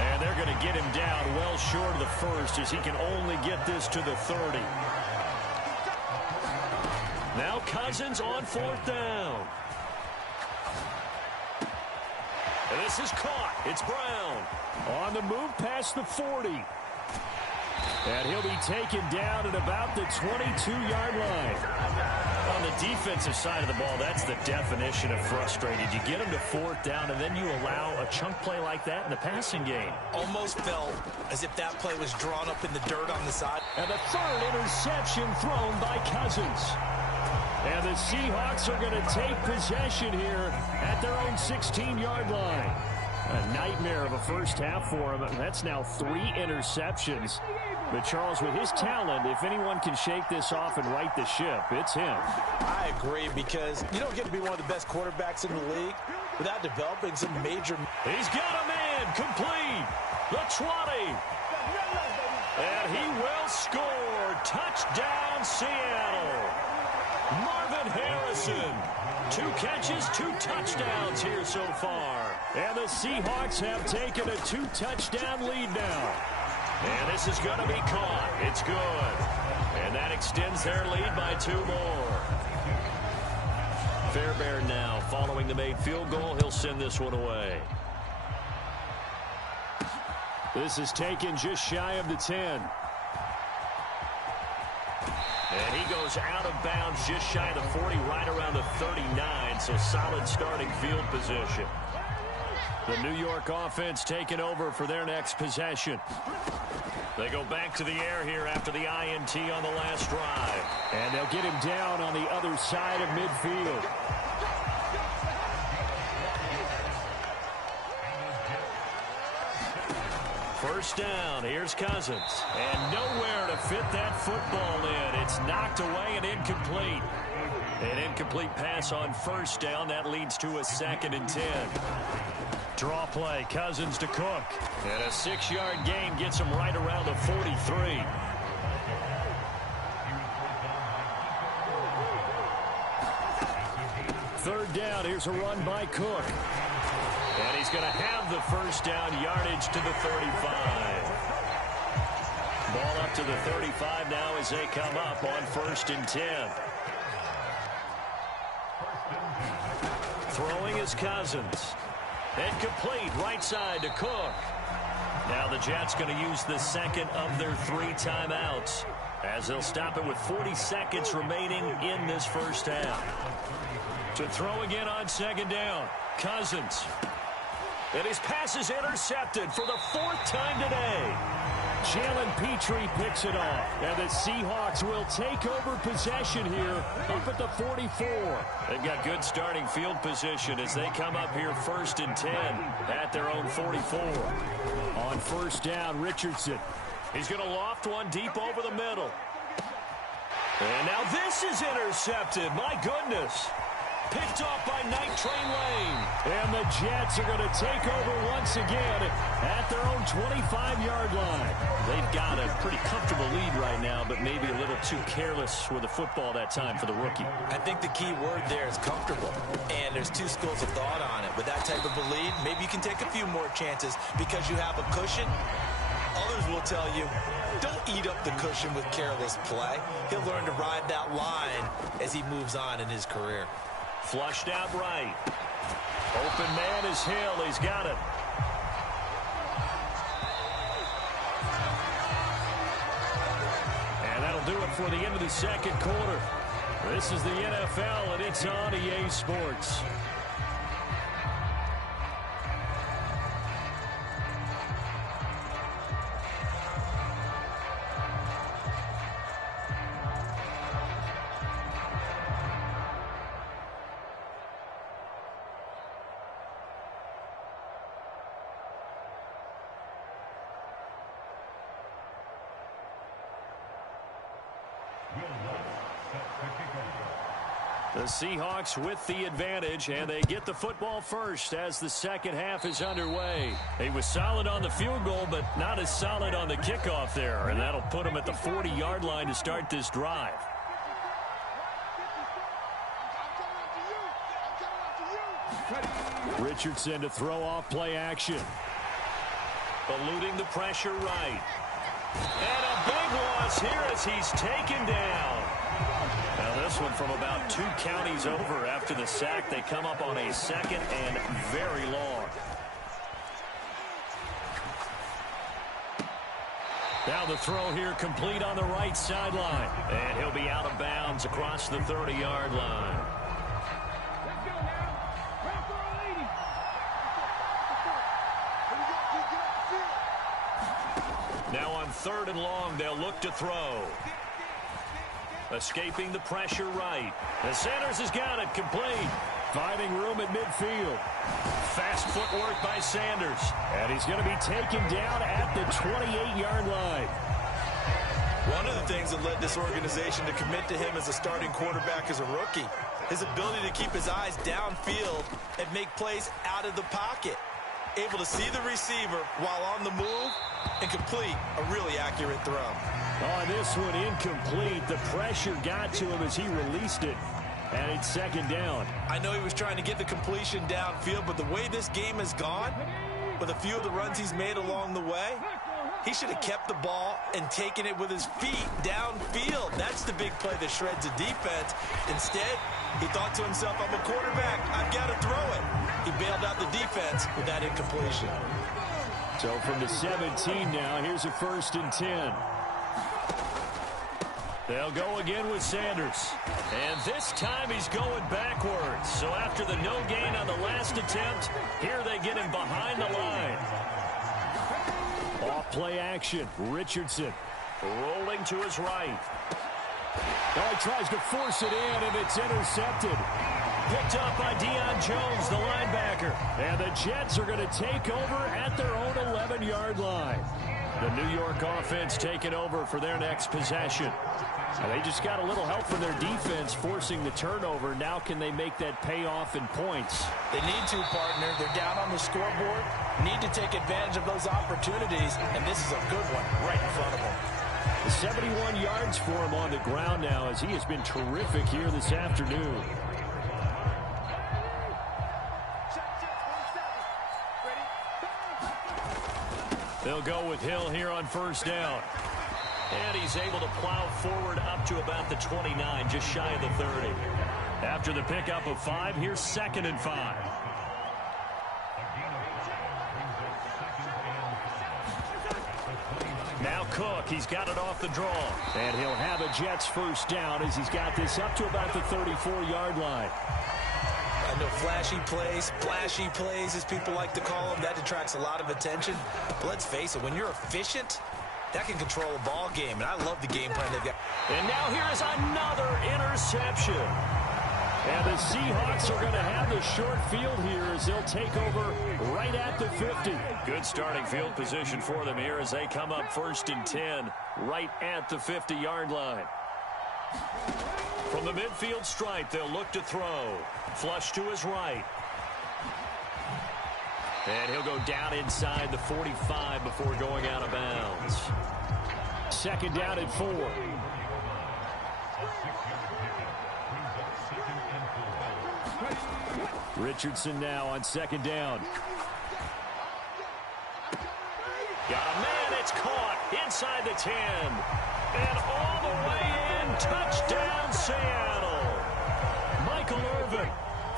And they're going to get him down well short of the first, as he can only get this to the 30. Now Cousins on fourth down. And this is caught. It's Brown. On the move past the 40. And he'll be taken down at about the 22-yard line. On the defensive side of the ball, that's the definition of frustrated. You get him to fourth down, and then you allow a chunk play like that in the passing game. Almost felt as if that play was drawn up in the dirt on the side. And the third interception thrown by Cousins. And the Seahawks are going to take possession here at their own 16-yard line. A nightmare of a first half for him. That's now 3 interceptions. But, Charles, with his talent, if anyone can shake this off and right the ship, it's him. I agree, because you don't get to be one of the best quarterbacks in the league without developing some major... He's got a man complete. The 20. And he will score. Touchdown, Seattle. Marvin Harrison. 2 catches, 2 touchdowns here so far. And the Seahawks have taken a 2-touchdown lead now. And this is going to be caught. It's good. And that extends their lead by 2 more. Fairbairn now following the made field goal. He'll send this one away. This is taken just shy of the 10. And he goes out of bounds just shy of the 40, right around the 39. So solid starting field position. The New York offense taking over for their next possession. They go back to the air here after the INT on the last drive. And they'll get him down on the other side of midfield. First down, here's Cousins. And nowhere to fit that football in. It's knocked away and incomplete. An incomplete pass on first down. That leads to a 2nd and 10. Draw play, Cousins to Cook. And a 6-yard gain gets him right around the 43. Third down, here's a run by Cook. And he's going to have the first down, yardage to the 35. Ball up to the 35 now as they come up on 1st and 10. Throwing is Cousins. And complete, right side to Cook. Now the Jets going to use the second of their 3 timeouts, as they'll stop it with 40 seconds remaining in this first half. To throw again on 2nd down, Cousins. And his pass is intercepted for the 4th time today. Jalen Petrie picks it off. And the Seahawks will take over possession here up at the 44. They've got good starting field position as they come up here 1st and 10 at their own 44. On first down, Richardson. He's going to loft one deep over the middle. And now this is intercepted. My goodness. Picked off by Night Train Lane. And the Jets are going to take over once again at their own 25-yard line. They've got a pretty comfortable lead right now, but maybe a little too careless with the football that time for the rookie. I think the key word there is comfortable. And there's two schools of thought on it. With that type of a lead, maybe you can take a few more chances because you have a cushion. Others will tell you, don't eat up the cushion with careless play. He'll learn to ride that line as he moves on in his career. Flushed out right. Open man is Hill. He's got it. And that'll do it for the end of the second quarter. This is the NFL, and it's on EA Sports. The Seahawks with the advantage, and they get the football first as the second half is underway. He was solid on the field goal, but not as solid on the kickoff there, and that'll put him at the 40-yard line to start this drive. Richardson to throw off play action. Eluding the pressure right. And a big loss here as he's taken down. Now this one from about 2 counties over after the sack. They come up on a second and very long. Now the throw here complete on the right sideline. And he'll be out of bounds across the 30-yard line. Now on 3rd and long, they'll look to throw. Escaping the pressure right. And Sanders has got it complete. Finding room at midfield. Fast footwork by Sanders. And he's going to be taken down at the 28-yard line. One of the things that led this organization to commit to him as a starting quarterback as a rookie, his ability to keep his eyes downfield and make plays out of the pocket. Able to see the receiver while on the move and complete a really accurate throw. On this one, incomplete. The pressure got to him as he released it. And it's second down. I know he was trying to get the completion downfield, but the way this game has gone, with a few of the runs he's made along the way, he should have kept the ball and taken it with his feet downfield. That's the big play that shreds a defense. Instead, he thought to himself, I'm a quarterback. I've got to throw it. He bailed out the defense with that incompletion. So from the 17 now, here's a 1st and 10. They'll go again with Sanders. And this time he's going backwards. So after the no gain on the last attempt, here they get him behind the line. Off play action. Richardson rolling to his right. Oh, he tries to force it in, and it's intercepted. Picked up by Deion Jones, the linebacker. And the Jets are going to take over at their own 11-yard line. The New York offense taking over for their next possession. And they just got a little help from their defense forcing the turnover. Now can they make that pay off in points? They need to, partner. They're down on the scoreboard. Need to take advantage of those opportunities, and this is a good one right in front of them. 71 yards for him on the ground now as he has been terrific here this afternoon. They'll go with Hill here on 1st down. And he's able to plow forward up to about the 29, just shy of the 30. After the pickup of 5, here's 2nd and 5. Now Cook, he's got it off the draw. And he'll have a Jets 1st down as he's got this up to about the 34-yard line. I know flashy plays, as people like to call them, that attracts a lot of attention. But let's face it, when you're efficient, That can control a ball game, and I love the game plan they've got. And now here is another interception. And the Seahawks are going to have the short field here as they'll take over right at the 50. Good starting field position for them here as they come up 1st and 10 right at the 50-yard line. From the midfield stripe, they'll look to throw. Flush to his right. And he'll go down inside the 45 before going out of bounds. 2nd down and 4. Richardson now on 2nd down. Got a man, it's caught inside the 10. And all the way in, touchdown Seattle. Michael Irvin,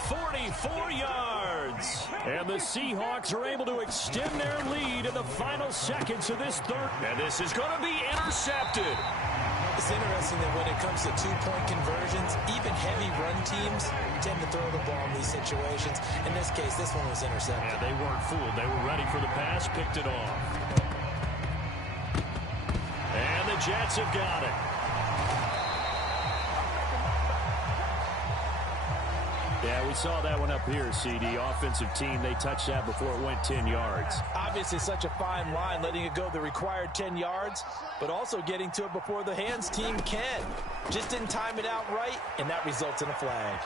44 yards. And the Seahawks are able to extend their lead in the final seconds of this third. And this is going to be intercepted. It's interesting that when it comes to two-point conversions, even heavy run teams tend to throw the ball in these situations. In this case, this one was intercepted. Yeah, they weren't fooled. They were ready for the pass, picked it off. And the Jets have got it. Yeah, we saw that one up here, CD. Offensive team, they touched that before it went 10 yards. Obviously such a fine line, letting it go the required 10 yards, but also getting to it before the hands team can. Just didn't time it out right, and that results in a flag.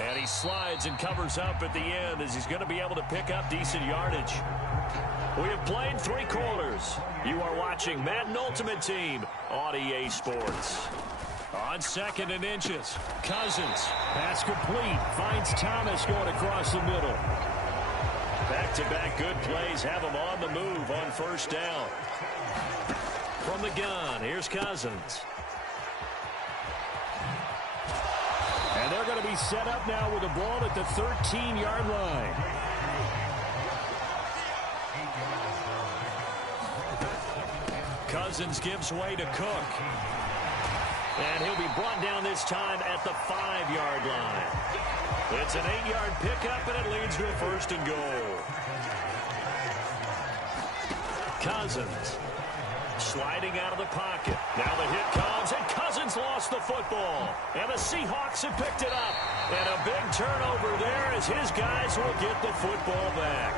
And he slides and covers up at the end as he's going to be able to pick up decent yardage. We have played 3 quarters. You are watching Madden Ultimate Team on EA Sports. On 2nd and inches, Cousins. Pass complete. Finds Thomas going across the middle. Back-to-back good plays have him on the move on 1st down. From the gun, here's Cousins. And they're going to be set up now with the ball at the 13-yard line. Cousins gives way to Cook. And he'll be brought down this time at the 5-yard line. It's an 8-yard pickup, and it leads to a 1st and goal. Cousins sliding out of the pocket. Now the hit comes, and Cousins lost the football. And the Seahawks have picked it up. And a big turnover there as his guys will get the football back.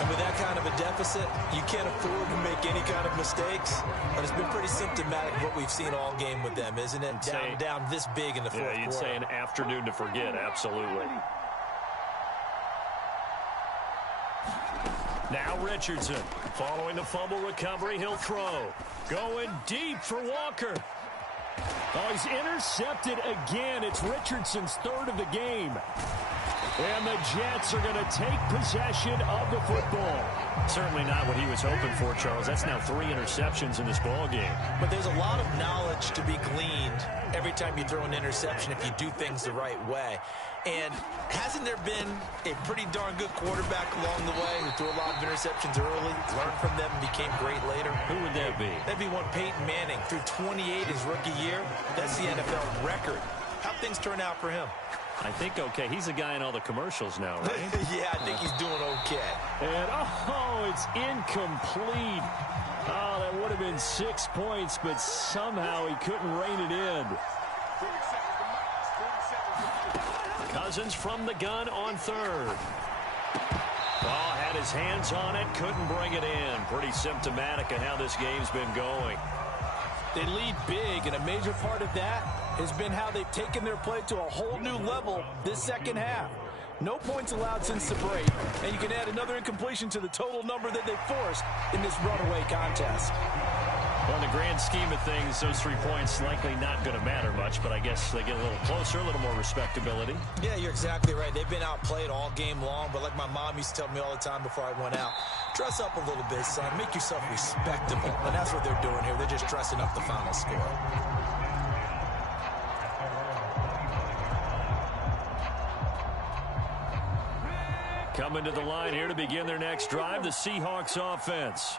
And with that kind of a deficit, you can't afford to make any kind of mistakes. But it's been pretty symptomatic of what we've seen all game with them, isn't it? Down this big in the fourth quarter. Yeah, you'd say an afternoon to forget, absolutely. Now Richardson, following the fumble recovery, he'll throw. Going deep for Walker. Oh, he's intercepted again. It's Richardson's 3rd of the game. And the Jets are going to take possession of the football. Certainly not what he was hoping for, Charles. That's now 3 interceptions in this ball game. But there's a lot of knowledge to be gleaned every time you throw an interception if you do things the right way. And hasn't there been a pretty darn good quarterback along the way who threw a lot of interceptions early, learned from them, and became great later? Who would that be? That'd be one Peyton Manning. Threw 28 his rookie year. That's the NFL record. How'd things turn out for him? I think okay. He's the guy in all the commercials now, right? Yeah, I think he's doing okay. And, oh, it's incomplete. Oh, that would have been 6 points, but somehow he couldn't rein it in. Cousins from the gun on 3rd. Oh, had his hands on it, couldn't bring it in. Pretty symptomatic of how this game's been going. They lead big, and a major part of that has been how they've taken their play to a whole new level this second half. No points allowed since the break, and you can add another incompletion to the total number that they forced in this runaway contest. Well, in the grand scheme of things, those 3 points likely not going to matter much, but I guess they get a little closer, a little more respectability. Yeah, you're exactly right. They've been outplayed all game long, but like my mom used to tell me all the time before I went out, dress up a little bit, son. Make yourself respectable. And that's what they're doing here. They're just dressing up the final score. Coming to the line here to begin their next drive, the Seahawks offense.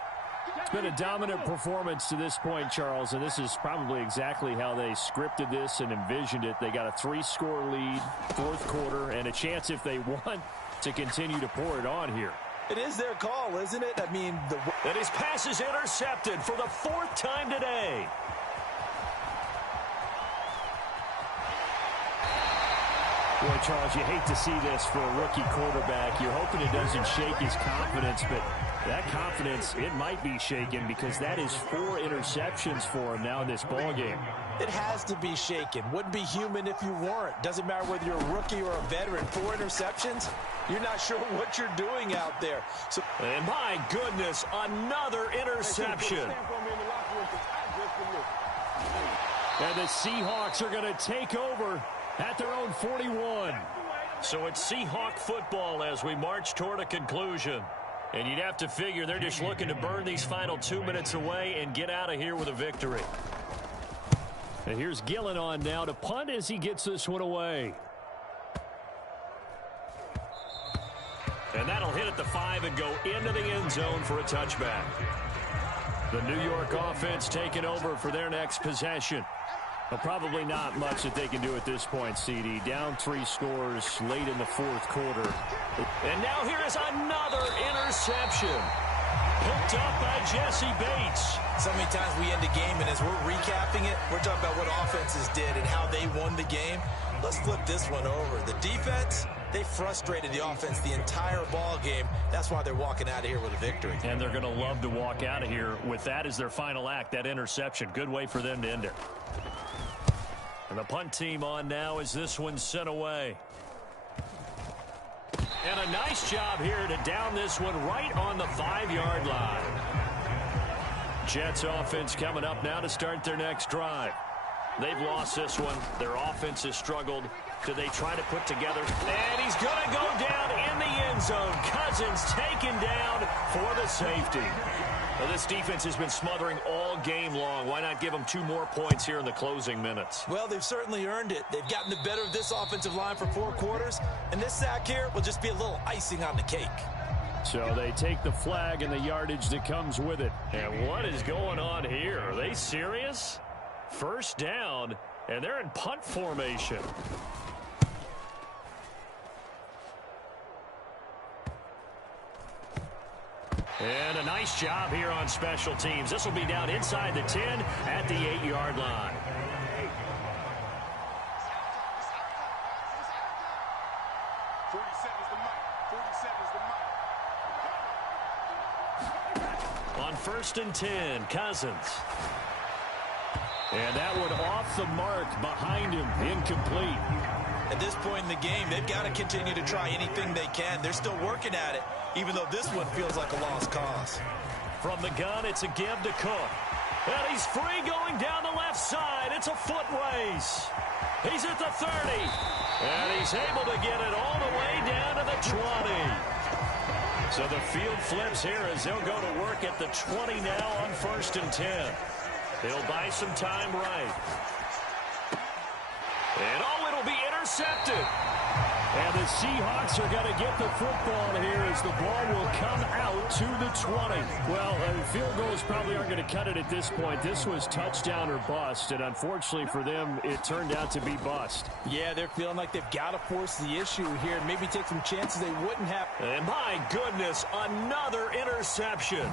It's been a dominant performance to this point, Charles, and this is probably exactly how they scripted this and envisioned it. They got a 3-score lead, 4th quarter, and a chance if they want to continue to pour it on here. It is their call, isn't it? I mean, and his pass is intercepted for the 4th time today. Boy, Charles, you hate to see this for a rookie quarterback. You're hoping it doesn't shake his confidence, but that confidence, it might be shaken because that is 4 interceptions for him now in this ballgame. It has to be shaken. Wouldn't be human if you weren't. Doesn't matter whether you're a rookie or a veteran. 4 interceptions, you're not sure what you're doing out there. And my goodness, another interception. And the Seahawks are going to take over at their own 41. So it's Seahawk football as we march toward a conclusion. And you'd have to figure they're just looking to burn these final 2 minutes away and get out of here with a victory. And here's Gillen on now to punt as he gets this one away. And that'll hit at the 5 and go into the end zone for a touchback. The New York offense taking over for their next possession. Well, probably not much that they can do at this point, CD. Down 3 scores late in the 4th quarter. And now here is another interception. Picked up by Jesse Bates. So many times we end a game, and as we're recapping it, we're talking about what offenses did and how they won the game. Let's flip this one over. The defense, they frustrated the offense the entire ball game. That's why they're walking out of here with a victory. And they're going to love to walk out of here with that as their final act, that interception. Good way for them to end it. And the punt team on now as this one's sent away. And a nice job here to down this one right on the 5-yard line. Jets offense coming up now to start their next drive. They've lost this one. Their offense has struggled. Do they try to put together? And he's going to go down in the end zone. Cousins taken down for the safety. Well, this defense has been smothering all game long. Why not give them 2 more points here in the closing minutes? Well, they've certainly earned it. They've gotten the better of this offensive line for 4 quarters, and this sack here will just be a little icing on the cake. So they take the flag and the yardage that comes with it. And what is going on here? Are they serious? First down, and they're in punt formation. And a nice job here on special teams. This will be down inside the 10 at the 8-yard line. On 1st and 10, Cousins. And that one off the mark behind him, incomplete. At this point in the game, they've got to continue to try anything they can. They're still working at it, even though this one feels like a lost cause. From the gun, it's a give to Cook. And he's free going down the left side. It's a foot race. He's at the 30. And he's able to get it all the way down to the 20. So the field flips here as they'll go to work at the 20 now on 1st and 10. They'll buy some time right. And it'll be intercepted. And the Seahawks are going to get the football here as the ball will come out to the 20. Well, field goals probably aren't going to cut it at this point. This was touchdown or bust, and unfortunately for them, it turned out to be bust. Yeah, they're feeling like they've got to force the issue here and maybe take some chances they wouldn't have. And my goodness, another interception.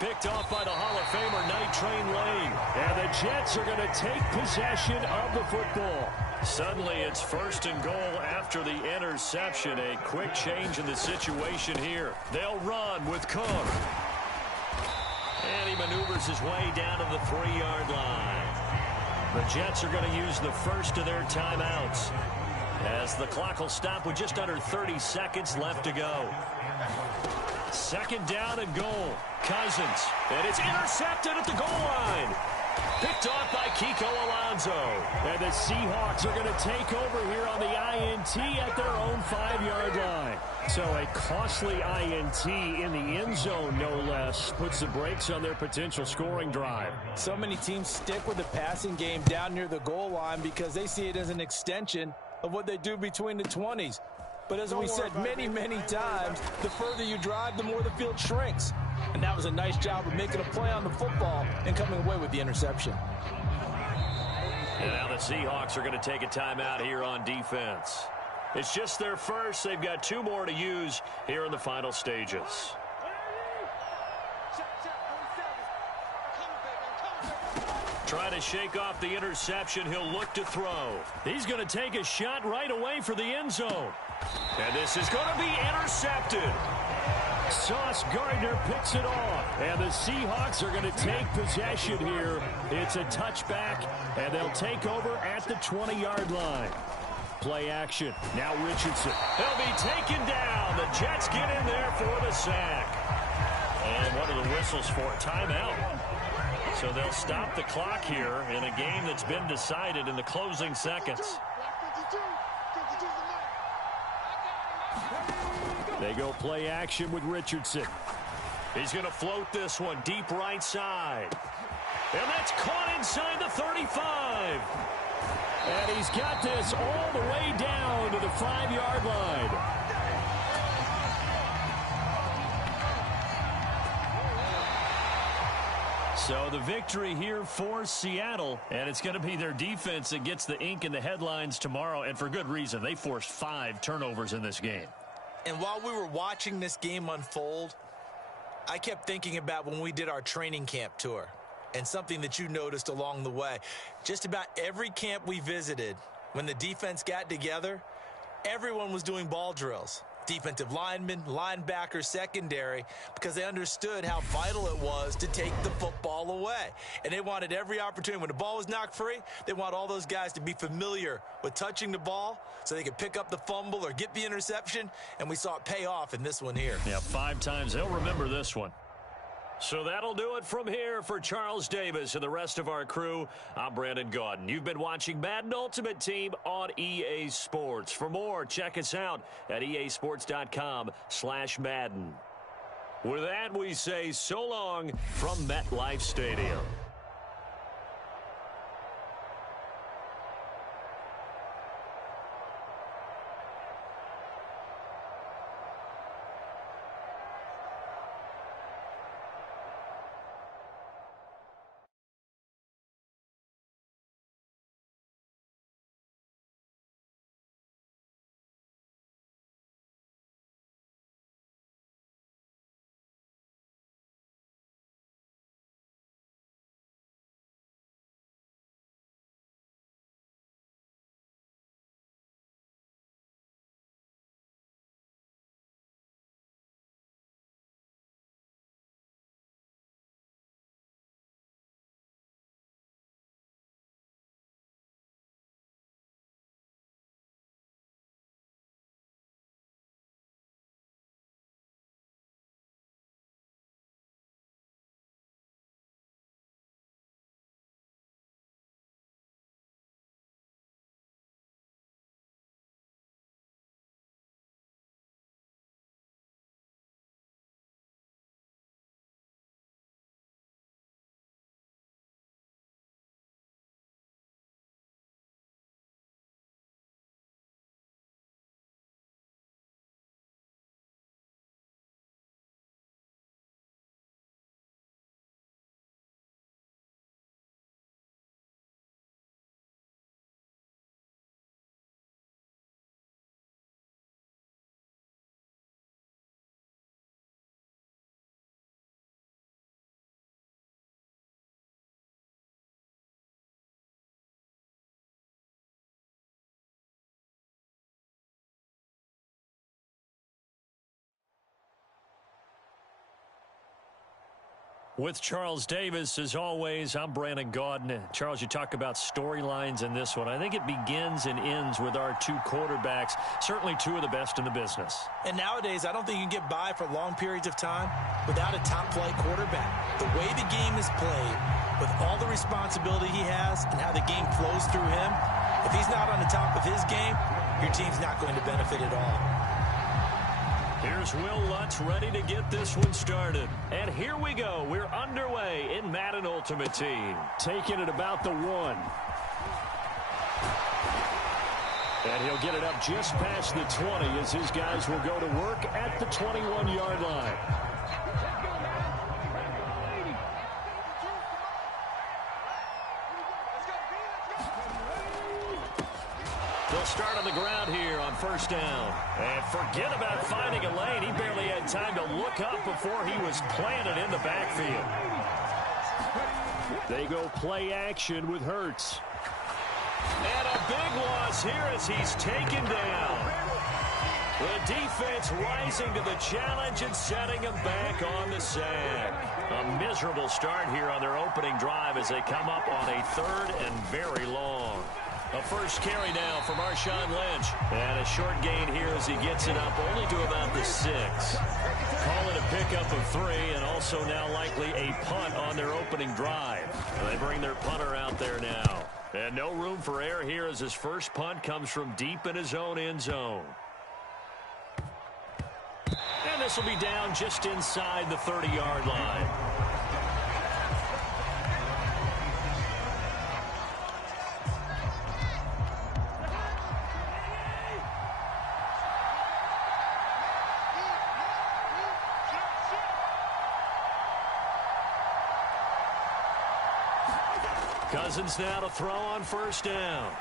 Picked off by the Hall of Famer Night Train Lane. And the Jets are going to take possession of the football. Suddenly it's 1st and goal after the interception. A quick change in the situation here. They'll run with Cook. And he maneuvers his way down to the 3-yard line. The Jets are going to use the first of their timeouts as the clock will stop with just under 30 seconds left to go. 2nd down and goal. Cousins. And it's intercepted at the goal line. Picked off by Kiko Alonso. And the Seahawks are going to take over here on the INT at their own 5-yard line. So a costly INT in the end zone, no less, puts the brakes on their potential scoring drive. So many teams stick with the passing game down near the goal line because they see it as an extension of what they do between the 20s. But as we said many, many times, the further you drive, the more the field shrinks. And that was a nice job of making a play on the football and coming away with the interception. And now the Seahawks are going to take a timeout here on defense. It's just their first. They've got 2 more to use here in the final stages. Trying to shake off the interception. He'll look to throw. He's going to take a shot right away for the end zone. And this is going to be intercepted. Sauce Gardner picks it off. And the Seahawks are going to take possession here. It's a touchback, and they'll take over at the 20-yard line. Play action. Now Richardson. He'll be taken down. The Jets get in there for the sack. And what are the whistles for? Timeout. So they'll stop the clock here in a game that's been decided in the closing seconds. They go play action with Richardson. He's going to float this one deep right side. And that's caught inside the 35. And he's got this all the way down to the 5-yard line. So the victory here for Seattle, and it's going to be their defense that gets the ink in the headlines tomorrow, and for good reason. They forced 5 turnovers in this game. And while we were watching this game unfold, I kept thinking about when we did our training camp tour and something that you noticed along the way. Just about every camp we visited, when the defense got together, everyone was doing ball drills. Defensive linemen, linebackers, secondary, because they understood how vital it was to take the football away. And they wanted every opportunity. When the ball was knocked free, they want all those guys to be familiar with touching the ball so they could pick up the fumble or get the interception, and we saw it pay off in this one here. Yeah, 5 times. They'll remember this one. So that'll do it from here for Charles Davis and the rest of our crew. I'm Brandon Gaudin. You've been watching Madden Ultimate Team on EA Sports. For more, check us out at easports.com/Madden. With that, we say so long from MetLife Stadium. With Charles Davis, as always, I'm Brandon Gaudin. Charles, you talk about storylines in this one. I think it begins and ends with our 2 quarterbacks, certainly 2 of the best in the business. And nowadays, I don't think you can get by for long periods of time without a top-flight quarterback. The way the game is played, with all the responsibility he has and how the game flows through him, if he's not on the top of his game, your team's not going to benefit at all. Here's Will Lutz ready to get this one started. And here we go. We're underway in Madden Ultimate Team. Taking it about the 1. And he'll get it up just past the 20 as his guys will go to work at the 21-yard line. They'll start on the ground here on first down. And forget about finding a lane. He barely had time to look up before he was planted in the backfield. They go play action with Hurts. And a big loss here as he's taken down. The defense rising to the challenge and setting him back on the sack. A miserable start here on their opening drive as they come up on a 3rd and very long. A first carry now from Marshawn Lynch. And a short gain here as he gets it up only to about the 6. Call it a pickup of 3 and also now likely a punt on their opening drive. They bring their punter out there now. And no room for error here as his first punt comes from deep in his own end zone. And this will be down just inside the 30-yard line. Cousins now to throw on first down.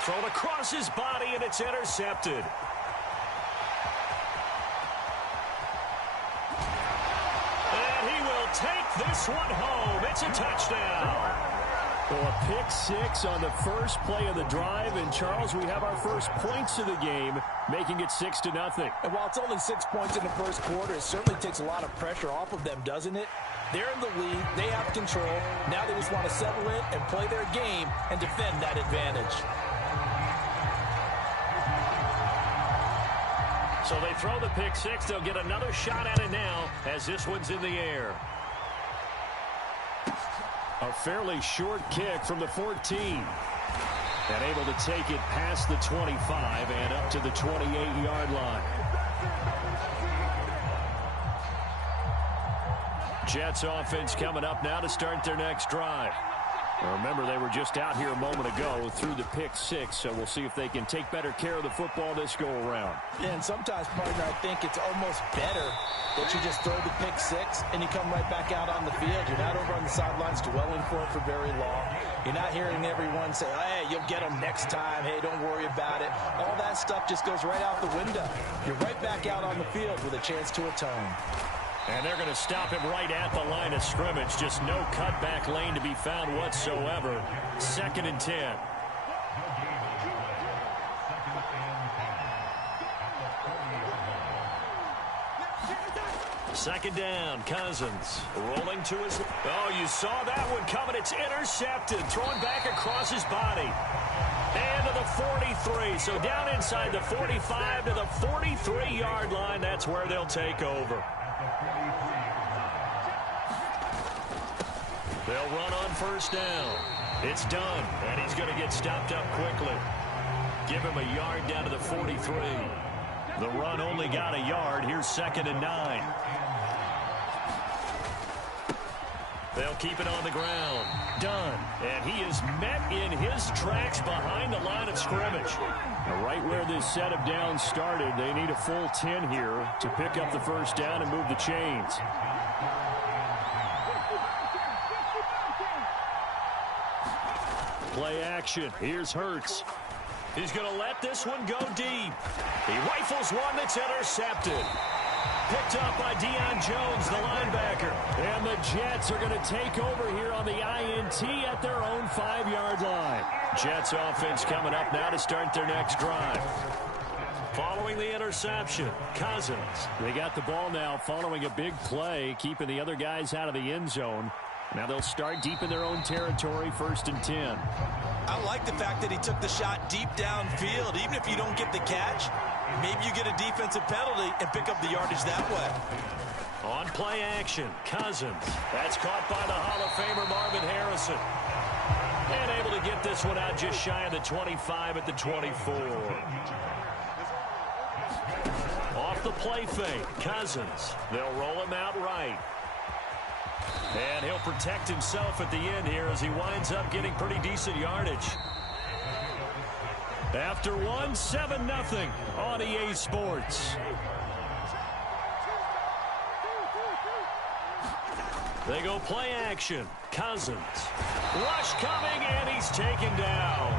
Thrown across his body, and it's intercepted. And he will take this one home. It's a touchdown. Well, a pick 6 on the first play of the drive. And, Charles, we have our first points of the game, making it 6-0. And while it's only 6 points in the first quarter, it certainly takes a lot of pressure off of them, doesn't it? They're in the lead. They have control. Now they just want to settle in and play their game and defend that advantage. So they throw the pick 6. They'll get another shot at it now as this one's in the air. A fairly short kick from the 14. And able to take it past the 25 and up to the 28-yard line. Jets offense coming up now to start their next drive. Remember, they were just out here a moment ago through the pick 6, so we'll see if they can take better care of the football this go-around. And sometimes, partner, I think it's almost better that you just throw the pick 6 and you come right back out on the field. You're not over on the sidelines dwelling for it for very long. You're not hearing everyone say, hey, you'll get them next time. Hey, don't worry about it. All that stuff just goes right out the window. You're right back out on the field with a chance to atone. And they're going to stop him right at the line of scrimmage. Just no cutback lane to be found whatsoever. 2nd and 10. Second down, Cousins rolling to his... Oh, you saw that one coming. It's intercepted. Thrown back across his body. And to the 43. So down inside the 45 to the 43-yard line. That's where they'll take over. They'll run on first down. It's done, and he's going to get stopped up quickly. Give him a yard down to the 43. The run only got a yard. Here's 2nd and 9. They'll keep it on the ground. Done. And he is met in his tracks behind the line of scrimmage. Now, right where this set of downs started, they need a full 10 here to pick up the first down and move the chains. Play action. Here's Hurts. He's going to let this one go deep. He rifles one that's intercepted. Picked up by Deion Jones, the linebacker. And the Jets are going to take over here on the INT at their own 5-yard line. Jets offense coming up now to start their next drive. Following the interception, Cousins. They got the ball now following a big play, keeping the other guys out of the end zone. Now they'll start deep in their own territory, 1st and 10. I like the fact that he took the shot deep downfield. Even if you don't get the catch, maybe you get a defensive penalty and pick up the yardage that way. On play action, Cousins. That's caught by the Hall of Famer Marvin Harrison. And able to get this one out just shy of the 25 at the 24. Off the play fake, Cousins. They'll roll him out right. And he'll protect himself at the end here as he winds up getting pretty decent yardage. After one, 7-0 on EA Sports. They go play action. Cousins. Rush coming, and he's taken down.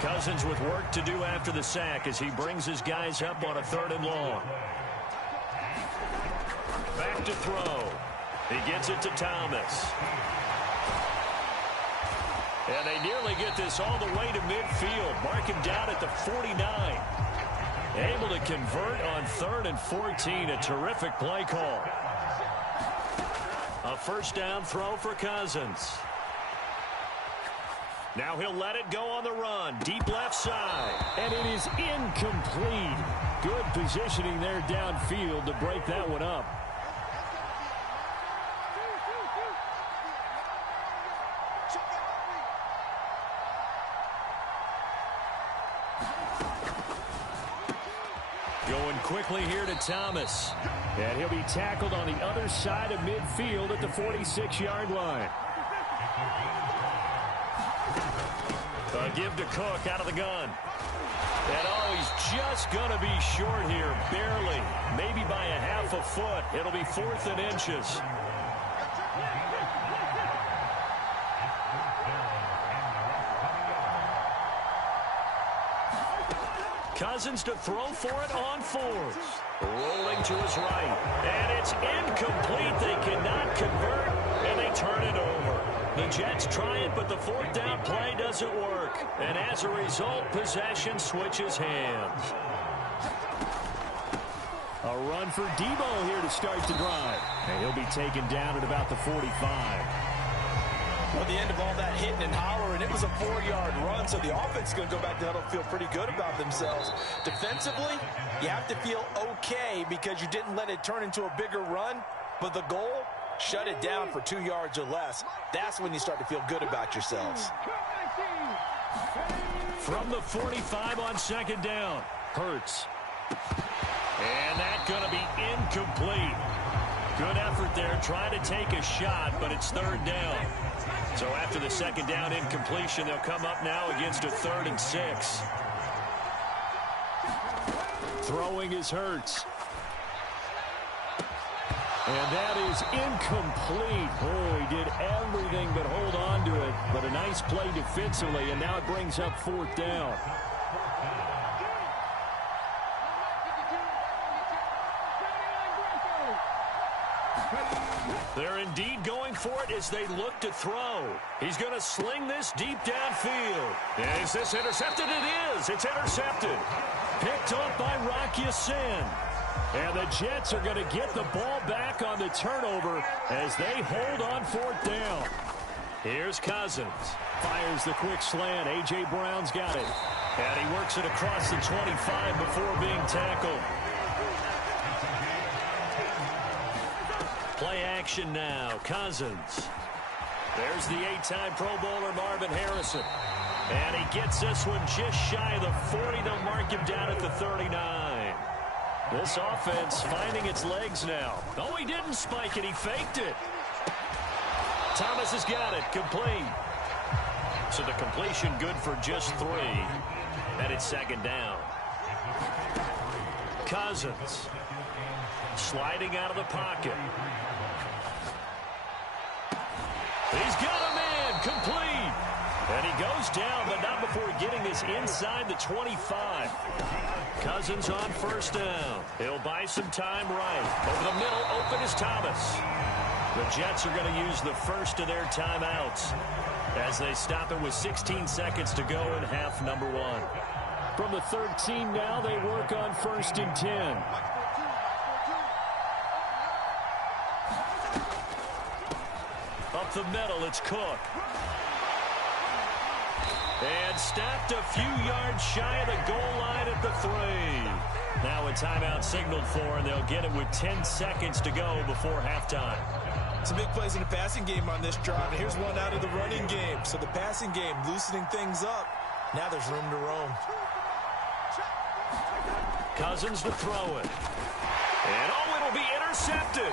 Cousins with work to do after the sack as he brings his guys up on a 3rd and long. Back to throw. He gets it to Thomas. And they nearly get this all the way to midfield. Mark him down at the 49. Able to convert on 3rd and 14. A terrific play call. A 1st down throw for Cousins. Now he'll let it go on the run. Deep left side. And it is incomplete. Good positioning there downfield to break that one up. Going quickly here to Thomas. And he'll be tackled on the other side of midfield at the 46-yard line. A give to Cook out of the gun. And he's just going to be short here, barely. Maybe by a half a foot. It'll be 4th and inches. Cousins to throw for it on 4th. Rolling to his right. And it's incomplete. They cannot convert, and they turn it over. The Jets try it, but the 4th down play doesn't work. And as a result, possession switches hands. A run for Debo here to start the drive. And he'll be taken down at about the 45. Well, at the end of all that hitting and hollering, it was a 4-yard run, so the offense is going to go back to huddle, feel pretty good about themselves. Defensively, you have to feel okay because you didn't let it turn into a bigger run, but the goal, shut it down for 2 yards or less. That's when you start to feel good about yourselves. From the 45 on 2nd down, Hurts. And that's going to be incomplete. Good effort there, trying to take a shot, but it's 3rd down. So after the 2nd down incompletion, they'll come up now against a 3rd and 6. Throwing is Hurts. And that is incomplete. Oh, he did everything but hold on to it. But a nice play defensively, and now it brings up 4th down. They're indeed going for it as they look to throw. He's going to sling this deep downfield. Is this intercepted? It is. It's intercepted. Picked off by Rock Ya-Sin. And the Jets are going to get the ball back on the turnover as they hold on 4th down. Here's Cousins. Fires the quick slant. A.J. Brown's got it. And he works it across the 25 before being tackled. Play action now. Cousins. There's the 8-time Pro Bowler Marvin Harrison. And he gets this one just shy of the 40. They'll mark him down at the 39. This offense finding its legs now. Oh, he didn't spike it. He faked it. Thomas has got it. Complete. So the completion good for just 3. And it's 2nd down. Cousins. Sliding out of the pocket. He's got a man. Complete. And he goes down, but not before getting this inside the 25. Cousins on 1st down. He'll buy some time right. Over the middle, open is Thomas. The Jets are going to use the first of their timeouts as they stop it with 16 seconds to go in half number 1. From the 13 now, they work on 1st and 10. Up the middle, it's Cook. And stopped a few yards shy of the goal line at the 3. Now a timeout signaled for, and they'll get it with 10 seconds to go before halftime. Some big plays in the passing game on this drive. And here's one out of the running game. So the passing game loosening things up. Now there's room to roam. Cousins to throw it. And it'll be intercepted.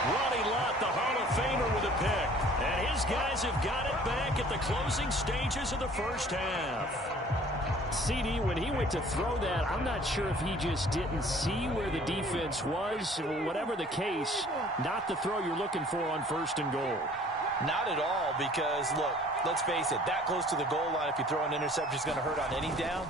Ronnie Lott, the Hall of Famer, with a pick. And his guys have got it back at the closing stages of the first half. CD, when he went to throw that, I'm not sure if he just didn't see where the defense was. Whatever the case, not the throw you're looking for on 1st and goal. Not at all, because, look, let's face it, that close to the goal line, if you throw an interception, is going to hurt on any down.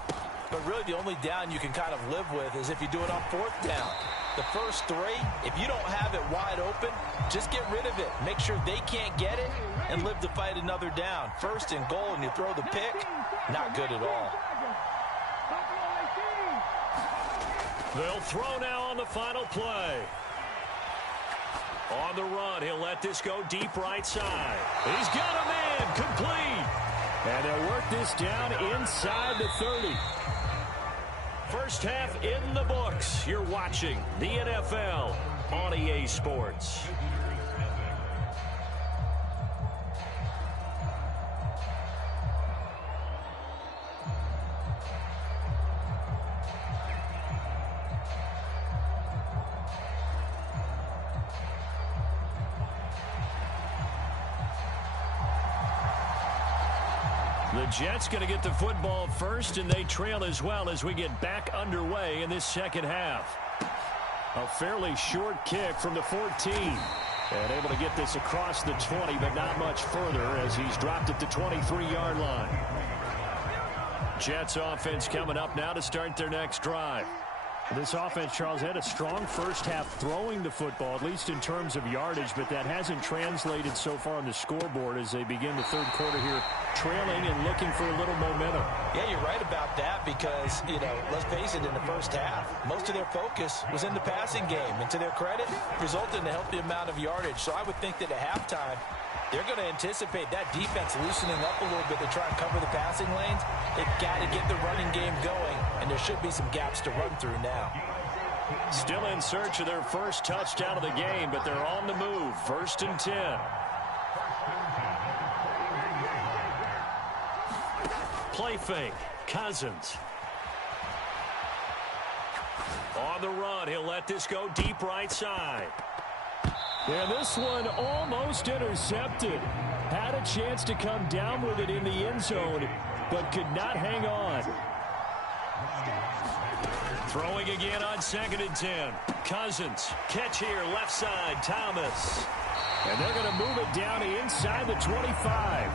But really, the only down you can kind of live with is if you do it on 4th down. The first 3, if you don't have it wide open, just get rid of it. Make sure they can't get it and live to fight another down. 1st and goal, and you throw the pick, not good at all. They'll throw now on the final play. On the run, he'll let this go deep right side. He's got a man, complete. And they'll work this down inside the 30. First half in the books. You're watching the NFL on EA Sports. The Jets going to get the football first, and they trail as well as we get back underway in this second half. A fairly short kick from the 14. And able to get this across the 20, but not much further as he's dropped at the 23-yard line. Jets offense coming up now to start their next drive. This offense, Charles, had a strong first half throwing the football, at least in terms of yardage, but that hasn't translated so far on the scoreboard as they begin the third quarter here, trailing and looking for a little momentum. Yeah, you're right about that because, let's face it, in the first half, most of their focus was in the passing game. And to their credit, resulted in a healthy amount of yardage. So I would think that at halftime, they're going to anticipate that defense loosening up a little bit to try and cover the passing lanes. They've got to get the running game going, and there should be some gaps to run through now. Still in search of their first touchdown of the game, but they're on the move. 1st and 10. Play fake. Cousins. On the run, he'll let this go deep right side. And this one almost intercepted. Had a chance to come down with it in the end zone, but could not hang on. Throwing again on 2nd and 10. Cousins. Catch here, left side, Thomas. And they're going to move it down inside the 25.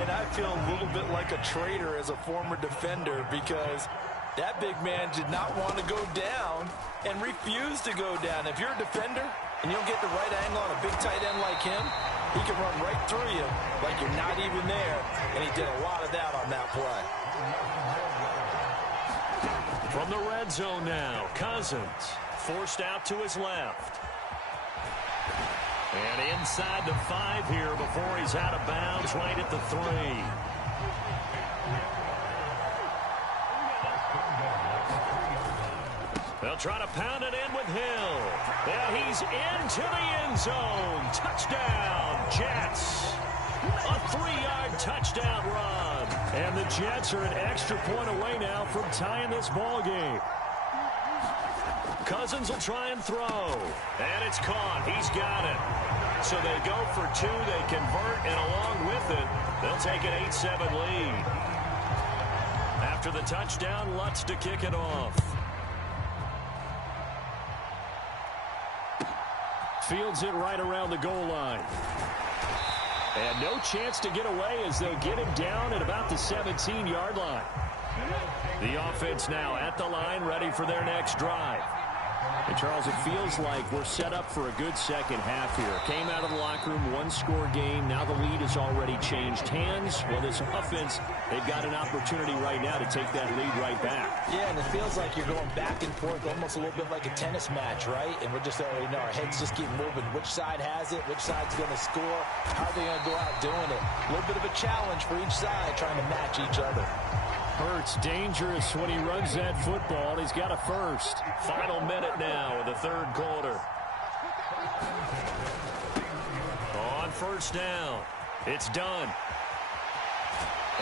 And I feel a little bit like a traitor as a former defender because that big man did not want to go down and refused to go down. If you're a defender and you don't get the right angle on a big tight end like him, he can run right through you like you're not even there, and he did a lot of that on that play. From the red zone now, Cousins forced out to his left. And inside the 5 here before he's out of bounds right at the 3. They'll try to pound it in with Hill. And he's into the end zone. Touchdown, Jets. A 3-yard touchdown run. And the Jets are an extra point away now from tying this ball game. Cousins will try and throw. And it's caught. He's got it. So they go for 2. They convert, and along with it, they'll take an 8-7 lead. After the touchdown, Lutz to kick it off. Fields it right around the goal line. And no chance to get away as they'll get him down at about the 17-yard line. The offense now at the line, ready for their next drive. And Charles, it feels like we're set up for a good second half here. Came out of the locker room, 1-score game. Now the lead has already changed hands. Well, this offense, they've got an opportunity right now to take that lead right back. Yeah, and it feels like you're going back and forth, almost a little bit like a tennis match, right? And we're just already know our heads just keep moving. Which side has it? Which side's going to score? How are they going to go out doing it? A little bit of a challenge for each side, trying to match each other. Hurts dangerous when he runs that football. He's got a first. Final minute now of the third quarter. On 1st down, it's done.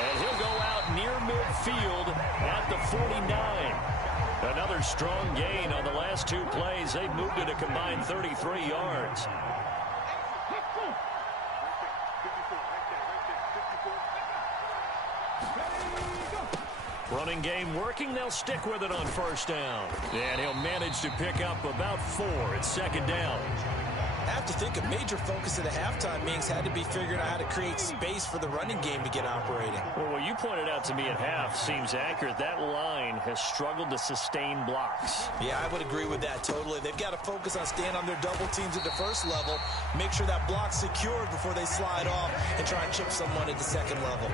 And he'll go out near midfield at the 49. Another strong gain on the last 2 plays. They've moved it a combined 33 yards. Running game working. They'll stick with it on first down. And he'll manage to pick up about 4 at second down. I have to think a major focus at the halftime meetings had to be figuring out how to create space for the running game to get operating. Well, what you pointed out to me at half seems accurate. That line has struggled to sustain blocks. Yeah, I would agree with that totally. They've got to focus on staying on their double teams at the first level, make sure that block's secured before they slide off and try and chip someone at the second level.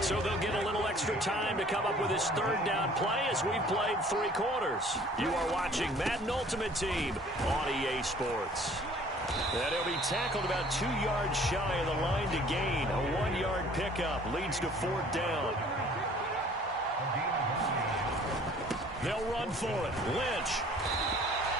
So they'll get a little extra time to come up with his third down play as we've played 3 quarters. You are watching Madden Ultimate Team on EA Sports. And he'll be tackled about 2 yards shy of the line to gain. A 1-yard pickup leads to 4th down. They'll run for it. Lynch.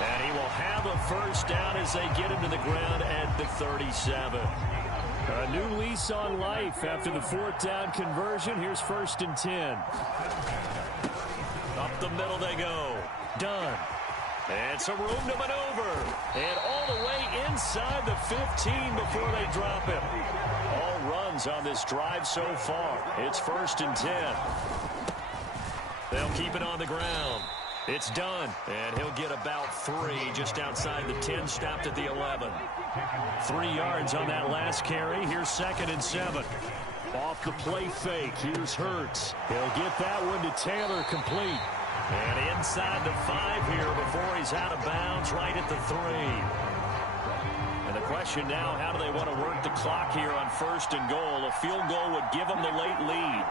And he will have a first down as they get him to the ground at the 37. A new lease on life after the 4th down conversion. Here's 1st and 10. Up the middle they go. Done. And some room to maneuver. And all the way inside the 15 before they drop him. All runs on this drive so far. It's 1st and 10. They'll keep it on the ground. It's done. And he'll get about 3 just outside the 10, stopped at the 11. 3 yards on that last carry. Here's 2nd and 7. Off the play fake. Here's Hurts. He'll get that one to Taylor, complete. And inside the 5 here before he's out of bounds, right at the 3. And the question now, how do they want to work the clock here on 1st and goal? A field goal would give them the late lead.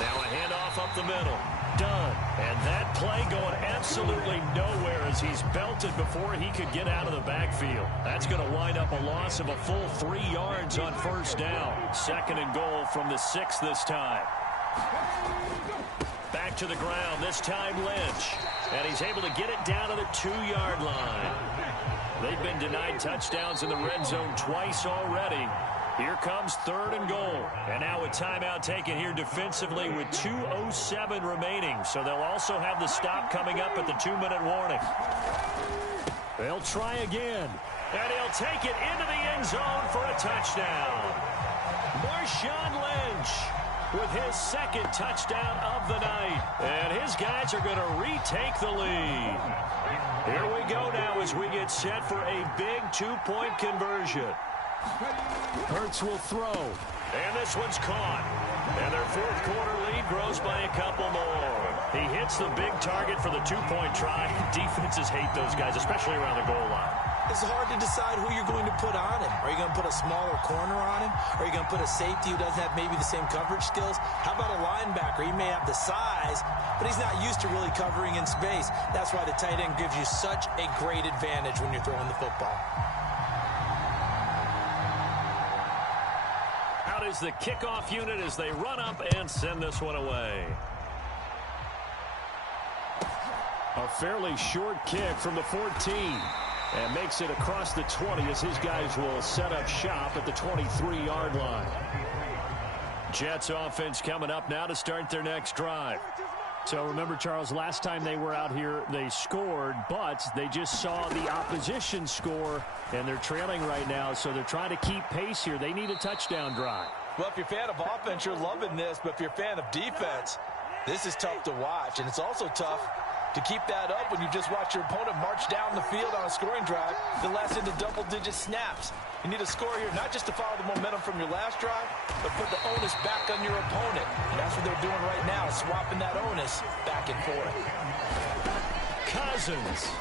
Now a handoff up the middle. Done. And that play going absolutely nowhere as he's belted before he could get out of the backfield. That's going to wind up a loss of a full 3 yards on 1st down. 2nd and goal from the 6 this time. Back to the ground, this time Lynch. And he's able to get it down to the 2-yard line. They've been denied touchdowns in the red zone twice already. Here comes 3rd and goal. And now a timeout taken here defensively with 2:07 remaining. So they'll also have the stop coming up at the 2-minute warning. They'll try again. And he'll take it into the end zone for a touchdown. Marshawn Lynch with his 2nd touchdown of the night. And his guys are going to retake the lead. Here we go now as we get set for a big 2-point conversion. Hurts will throw. And this one's caught. And their 4th quarter lead grows by a couple more. He hits the big target for the 2-point try. Defenses hate those guys, especially around the goal line. It's hard to decide who you're going to put on him. Are you going to put a smaller corner on him? Are you going to put a safety who doesn't have maybe the same coverage skills? How about a linebacker? He may have the size, but he's not used to really covering in space. That's why the tight end gives you such a great advantage when you're throwing the football. Out is the kickoff unit as they run up and send this one away. A fairly short kick from the 14. And makes it across the 20 as his guys will set up shop at the 23-yard line. Jets offense coming up now to start their next drive. So remember, Charles, last time they were out here, they scored, but they just saw the opposition score, and they're trailing right now, so they're trying to keep pace here. They need a touchdown drive. Well, if you're a fan of offense, you're loving this, but if you're a fan of defense, this is tough to watch, and it's also tough to keep that up when you just watch your opponent march down the field on a scoring drive that lasts into double-digit snaps. You need a score here, not just to follow the momentum from your last drive, but put the onus back on your opponent. And that's what they're doing right now, swapping that onus back and forth. Cousins.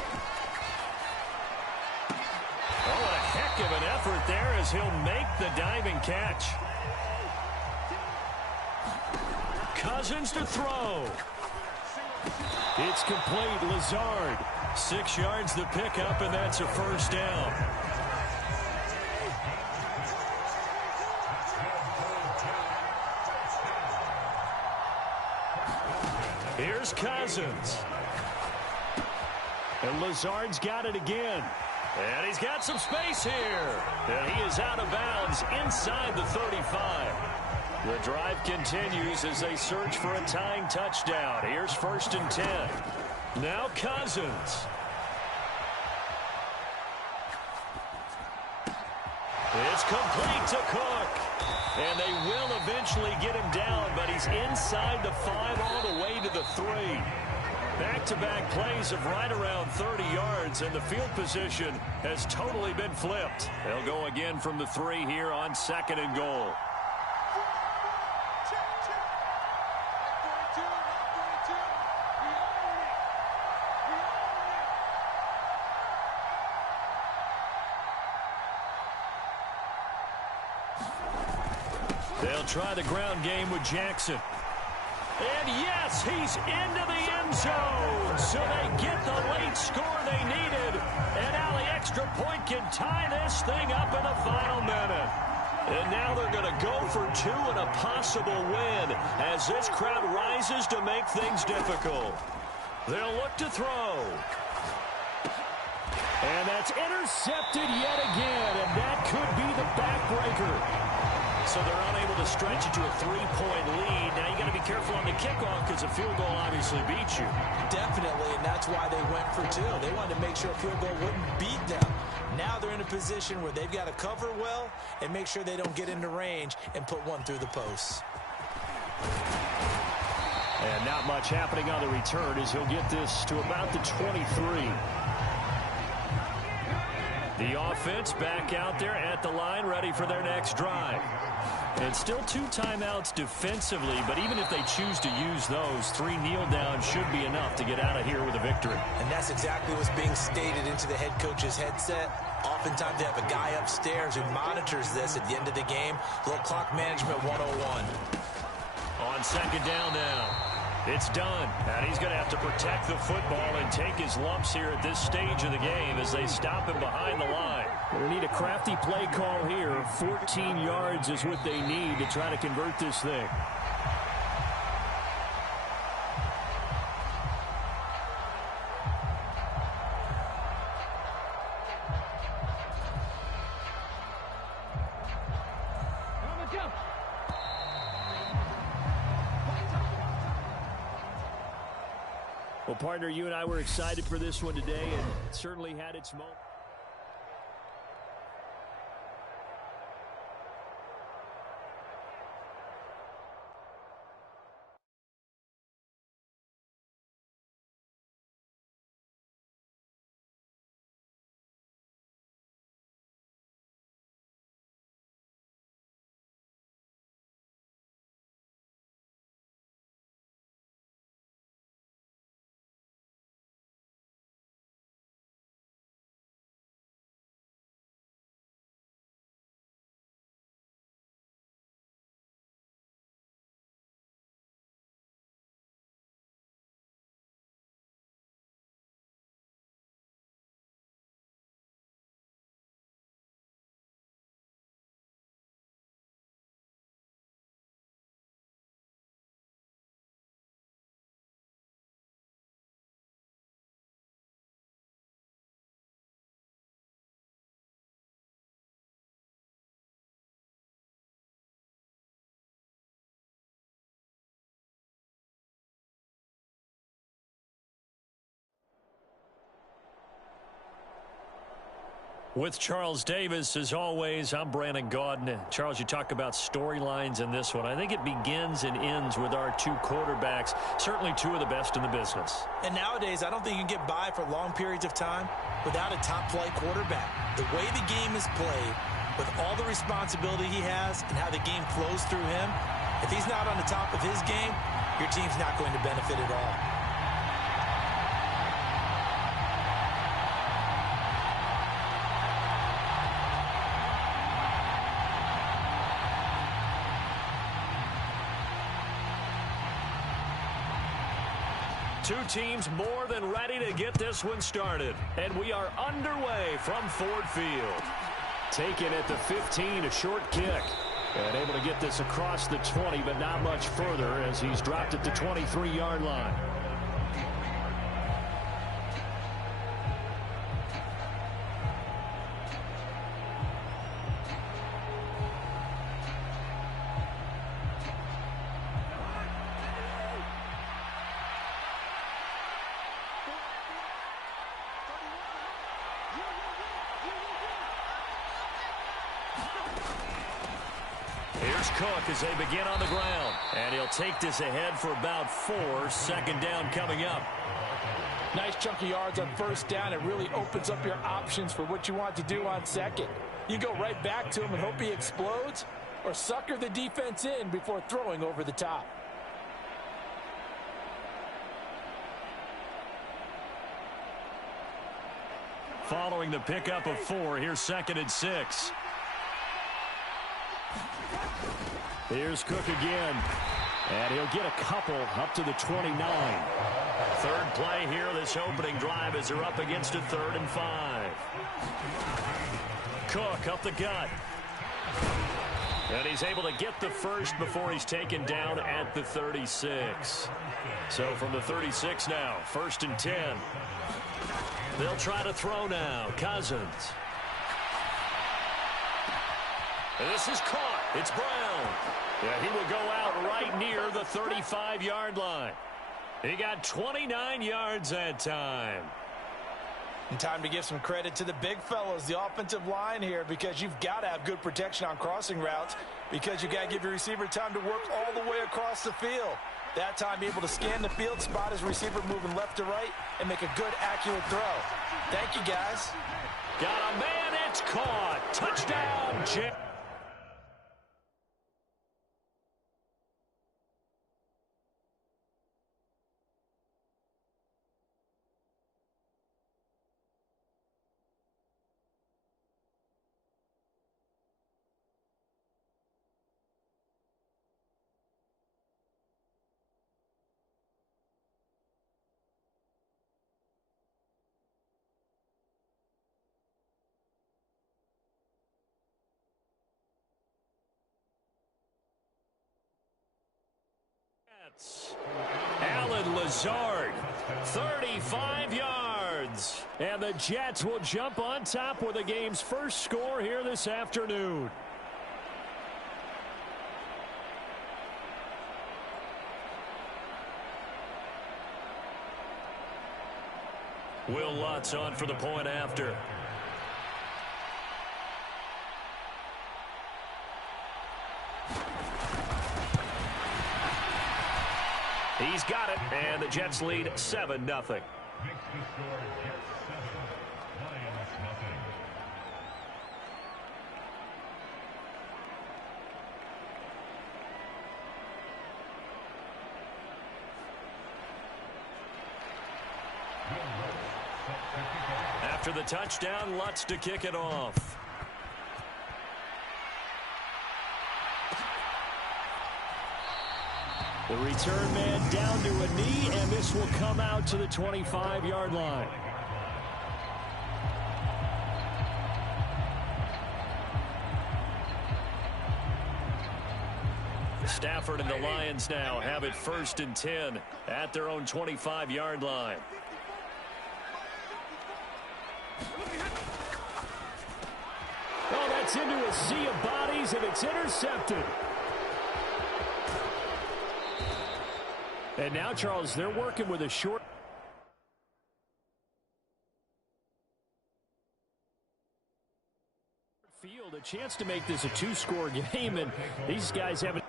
Oh, what a heck of an effort there as he'll make the diving catch. Cousins to throw. It's complete. Lazard. 6 yards to pick up, and that's a first down. Here's Cousins. And Lazard's got it again. And he's got some space here. And he is out of bounds inside the 35. The drive continues as they search for a tying touchdown. Here's 1st and 10. Now Cousins. is complete to Cook. And they will eventually get him down, but he's inside the 5 all the way to the 3. Back-to-back plays of right around 30 yards, and the field position has totally been flipped. They'll go again from the 3 here on 2nd and goal. They'll try the ground game with Jackson. And yes, he's into the end zone. So they get the late score they needed. And now the extra point can tie this thing up in the final minute. And now they're going to go for 2 and a possible win as this crowd rises to make things difficult. They'll look to throw. And that's intercepted yet again. And that could be the backbreaker. So they're unable to stretch it to a 3-point lead. Now you got to be careful on the kickoff because a field goal obviously beats you. Definitely, and that's why they went for 2. They wanted to make sure a field goal wouldn't beat them. Now they're in a position where they've got to cover well and make sure they don't get into range and put one through the posts. And not much happening on the return as he'll get this to about the 23. The offense back out there at the line, ready for their next drive. And still 2 timeouts defensively, but even if they choose to use those, 3 kneel downs should be enough to get out of here with a victory. And that's exactly what's being stated into the head coach's headset. Oftentimes they have a guy upstairs who monitors this at the end of the game. A little clock management 101. On 2nd down now. It's done, and he's going to have to protect the football and take his lumps here at this stage of the game as they stop him behind the line. They need a crafty play call here. 14 yards is what they need to try to convert this thing. Well, partner, you and I were excited for this one today, and it certainly had its moment. With Charles Davis, as always, I'm Brandon Gaudin. Charles, you talk about storylines in this one. I think it begins and ends with our 2 quarterbacks, certainly 2 of the best in the business. And nowadays, I don't think you can get by for long periods of time without a top-flight quarterback. The way the game is played, with all the responsibility he has and how the game flows through him, if he's not on the top of his game, your team's not going to benefit at all. Two teams more than ready to get this one started. And we are underway from Ford Field. Taken at the 15, a short kick. And able to get this across the 20, but not much further as he's dropped at the 23-yard line. Here's Cook as they begin on the ground. And he'll take this ahead for about 4. Second down coming up. Nice chunk of yards on first down. It really opens up your options for what you want to do on second. You go right back to him and hope he explodes, or sucker the defense in before throwing over the top. Following the pickup of 4, here's 2nd and 6. Here's Cook again. And he'll get a couple up to the 29. Third play here, this opening drive as they're up against a 3rd and 5. Cook up the gut. And he's able to get the first before he's taken down at the 36. So from the 36 now, 1st and 10. They'll try to throw now. Cousins. And this is caught. It's Brown. Yeah, he will go out right near the 35-yard line. He got 29 yards that time. And time to give some credit to the big fellows, the offensive line here, because you've got to have good protection on crossing routes, because you've got to give your receiver time to work all the way across the field. That time, able to scan the field, spot his receiver moving left to right, and make a good, accurate throw. Thank you, guys. Got a man. It's caught. Touchdown, Jim. Alan Lazard, 35 yards. And the Jets will jump on top with the game's first score here this afternoon. Will Lutz on for the point after. He's got it, and the Jets lead 7-0. After the touchdown, Lutz to kick it off. The return man down to a knee, and this will come out to the 25-yard line. Stafford and the Lions now have it 1st and 10 at their own 25-yard line. Oh, that's into a sea of bodies, and it's intercepted. And now, Charles, they're working with a short field, a chance to make this a 2-score game, and these guys haven't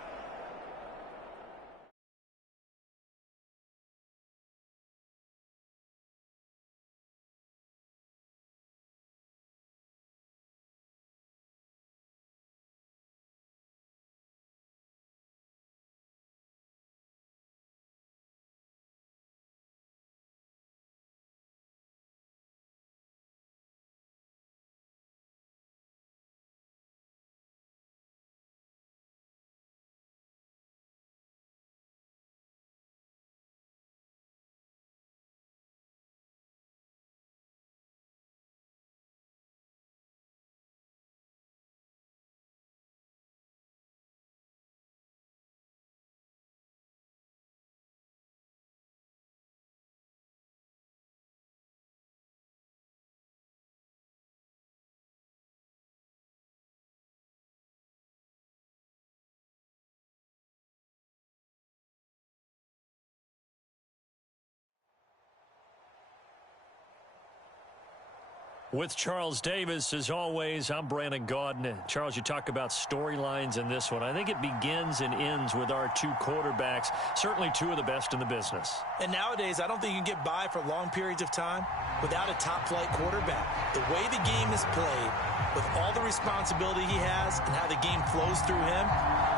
With Charles Davis, as always, I'm Brandon Gaudin. Charles, you talk about storylines in this one. I think it begins and ends with our two quarterbacks, certainly two of the best in the business. And nowadays, I don't think you can get by for long periods of time without a top-flight quarterback. The way the game is played, with all the responsibility he has and how the game flows through him,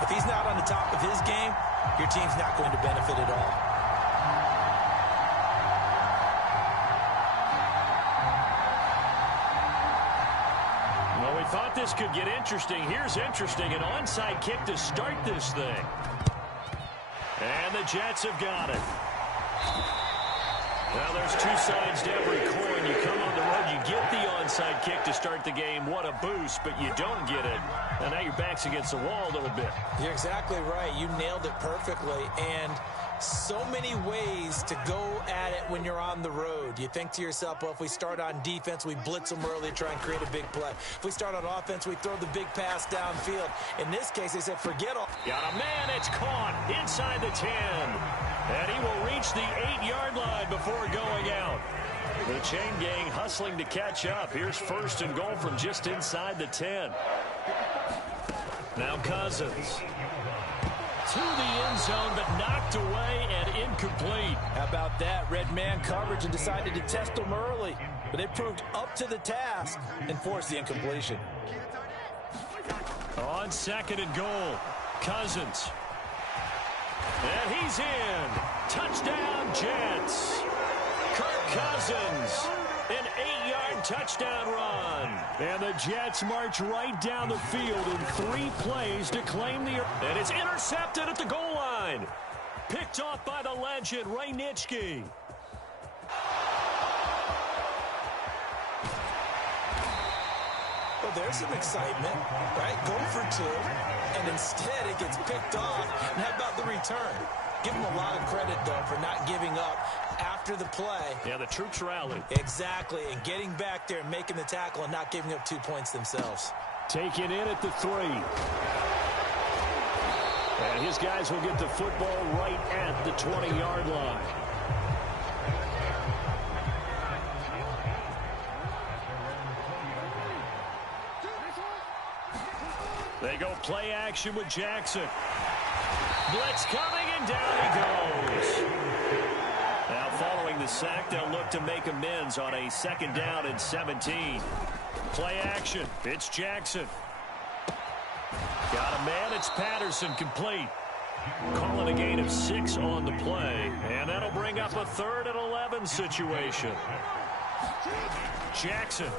if he's not on the top of his game, your team's not going to benefit at all. Thought this could get interesting. Here's interesting. An onside kick to start this thing. And the Jets have got it. Well, there's two sides to every coin. You come on the road, you get the onside kick to start the game. What a boost, but you don't get it. And now your back's against the wall a little bit. You're exactly right. You nailed it perfectly. And so many ways to go at it when you're on the road. You think to yourself, well, if we start on defense, we blitz them early, try and create a big play. If we start on offense, we throw the big pass downfield. In this case, they said, forget all. Got a man, it's caught inside the 10. And he will reach the 8-yard line before going out. The chain gang hustling to catch up. Here's first and goal from just inside the 10. Now Cousins. To the end zone, but knocked away and incomplete. How about that? Red man coverage and decided to test them early. But they proved up to the task and forced the incompletion. On second and goal, Cousins. And he's in. Touchdown, Jets. Kirk Cousins. An 8-yard touchdown run. And the Jets march right down the field in 3 plays to claim the... And it's intercepted at the goal line. Picked off by the legend, Ray Nitschke. Well, there's some excitement, right? Go for 2, and instead it gets picked off. And how about the return? Give them a lot of credit, though, for not giving up after the play. Yeah, the troops rallied. Exactly, and getting back there and making the tackle and not giving up 2 points themselves. Taken in at the 3. And his guys will get the football right at the 20-yard line. They go play action with Jackson. Blitz coming, and down he goes. Now, following the sack, they'll look to make amends on a 2nd down and 17. Play action. It's Jackson. Got a man. It's Patterson, complete. Calling a gain of 6 on the play. And that'll bring up a 3rd and 11 situation. Jackson.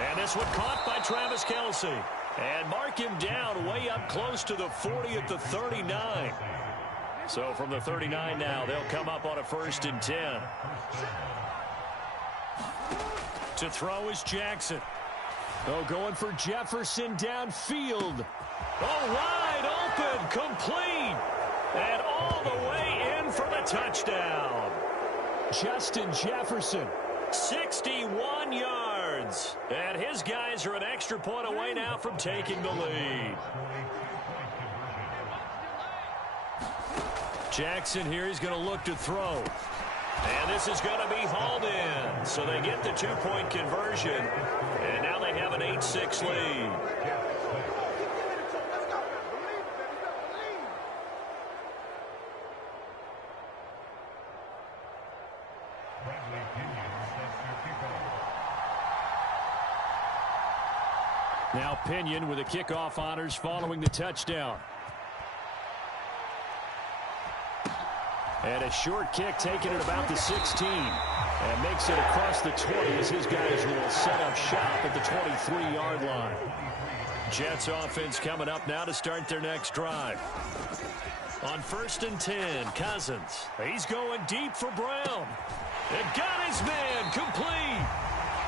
And this one caught by Travis Kelce. And mark him down way up close to the 40 at the 39. So from the 39 now, they'll come up on a 1st and 10. To throw is Jackson. Oh, going for Jefferson downfield. Oh, wide open, complete. And all the way in for the touchdown. Justin Jefferson. 61 yards. And his guys are an extra point away now from taking the lead. Jackson here, he's going to look to throw. And this is going to be hauled in. So they get the 2-point conversion. And now they have an 8-6 lead. Now Pinion with the kickoff honors following the touchdown. And a short kick taken at about the 16. And makes it across the 20 as his guys will set up shop at the 23-yard line. Jets offense coming up now to start their next drive. On 1st and 10, Cousins. He's going deep for Brown. And got his man, complete.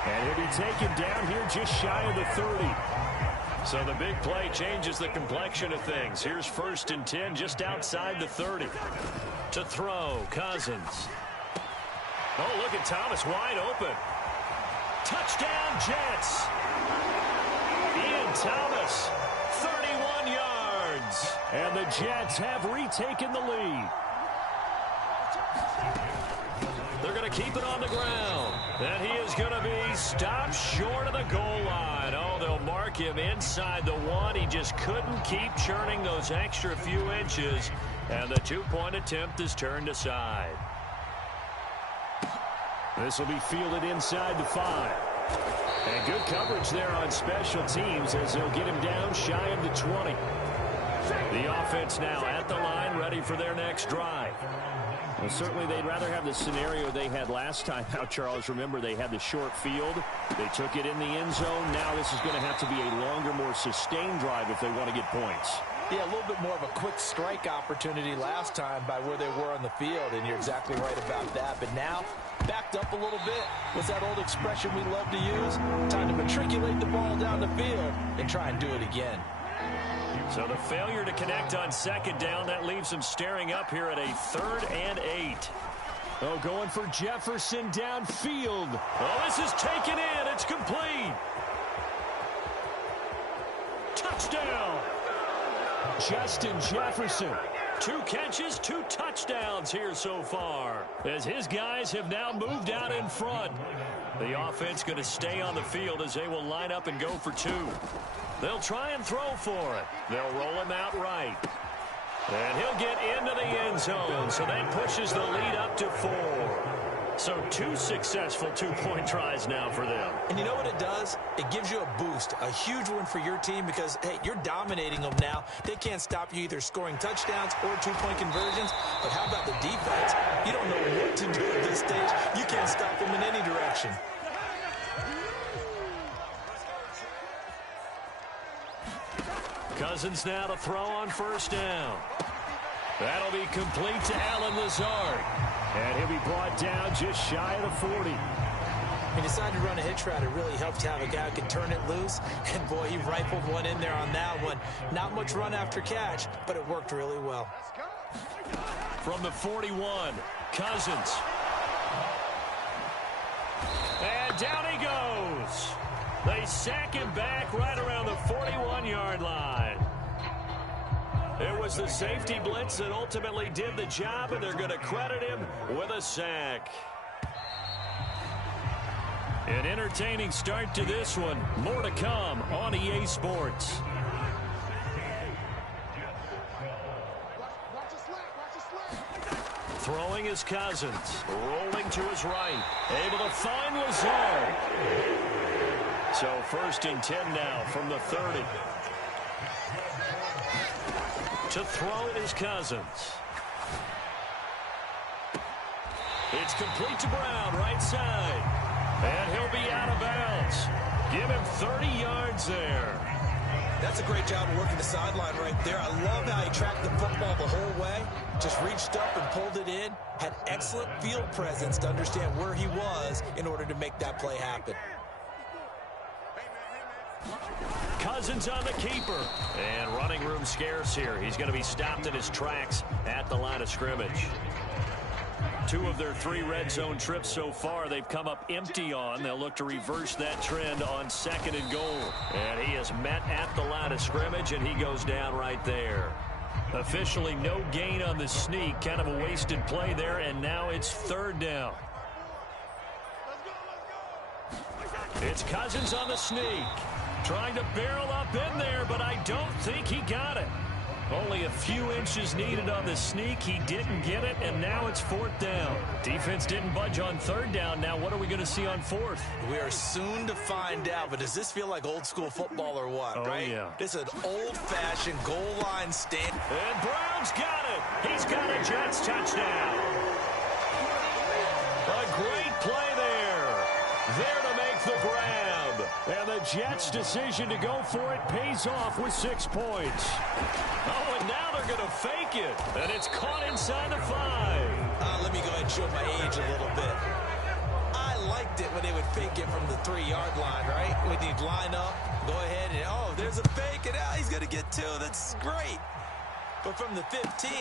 And he'll be taken down here just shy of the 30. So the big play changes the complexion of things. Here's 1st and 10 just outside the 30. To throw, Cousins. Oh, look at Thomas wide open. Touchdown, Jets. Ian Thomas, 31 yards. And the Jets have retaken the lead. They're going to keep it on the ground. And he is going to be stopped short of the goal line. Oh, they'll mark him inside the 1. He just couldn't keep churning those extra few inches. And the two-point attempt is turned aside. This will be fielded inside the 5. And good coverage there on special teams as they'll get him down shy of the 20. The offense now at the line, ready for their next drive. Well, certainly they'd rather have the scenario they had last time out, Charles. Remember, they had the short field. They took it in the end zone. Now this is going to have to be a longer, more sustained drive if they want to get points. Yeah, a little bit more of a quick strike opportunity last time by where they were on the field, and you're exactly right about that. But now, backed up a little bit. What's that old expression we love to use? Time to matriculate the ball down the field and try and do it again. So the failure to connect on second down, that leaves them staring up here at a 3rd and 8. Oh, going for Jefferson downfield. Oh, this is taken in. It's complete. Touchdown. Justin Jefferson. 2 catches, 2 touchdowns here so far, as his guys have now moved out in front. The offense going to stay on the field as they will line up and go for 2. They'll try and throw for it. They'll roll him out right. And he'll get into the end zone, so that pushes the lead up to 4. So 2 successful two-point tries now for them. And you know what it does? It gives you a boost, a huge one for your team because, hey, you're dominating them now. They can't stop you either scoring touchdowns or two-point conversions. But how about the defense? You don't know what to do at this stage. You can't stop them in any direction. Cousins now to throw on first down. That'll be complete to Allen Lazard. And he'll be brought down just shy of the 40. He decided to run a hitch route. It really helped to have a guy who can turn it loose. And, boy, he rifled one in there on that one. Not much run after catch, but it worked really well. From the 41, Cousins. And down he goes. They sack him back right around the 41-yard line. It was the safety blitz that ultimately did the job, and they're going to credit him with a sack. An entertaining start to this one. More to come on EA Sports. Throwing is Cousins. Rolling to his right. Able to find Lazard. So 1st and 10 now from the 30. To throw it is Cousins. It's complete to Brown, right side. And he'll be out of bounds. Give him 30 yards there. That's a great job of working the sideline right there. I love how he tracked the football the whole way. Just reached up and pulled it in. Had excellent field presence to understand where he was in order to make that play happen. Cousins on the keeper. And running room scarce here. He's going to be stopped in his tracks at the line of scrimmage. 2 of their 3 red zone trips so far they've come up empty on. They'll look to reverse that trend on 2nd and goal. And he is met at the line of scrimmage, and he goes down right there. Officially no gain on the sneak. Kind of a wasted play there, and now it's 3rd down. It's Cousins on the sneak. Trying to barrel up in there, but I don't think he got it. Only a few inches needed on the sneak. He didn't get it, and now it's 4th down. Defense didn't budge on 3rd down. Now what are we going to see on 4th? We are soon to find out, but does this feel like old school football or what, right? Yeah. This is an old-fashioned goal line stand. And Brown's got it. He's got a Jets touchdown. A great play there. There to make the grab. And the Jets' decision to go for it pays off with 6 points. Oh, and now they're going to fake it. And it's caught inside the 5. Let me go ahead and show my age a little bit. I liked it when they would fake it from the 3-yard line, right? When you'd line up, go ahead and, oh, there's a fake, and now he's going to get 2. That's great. But from the 15,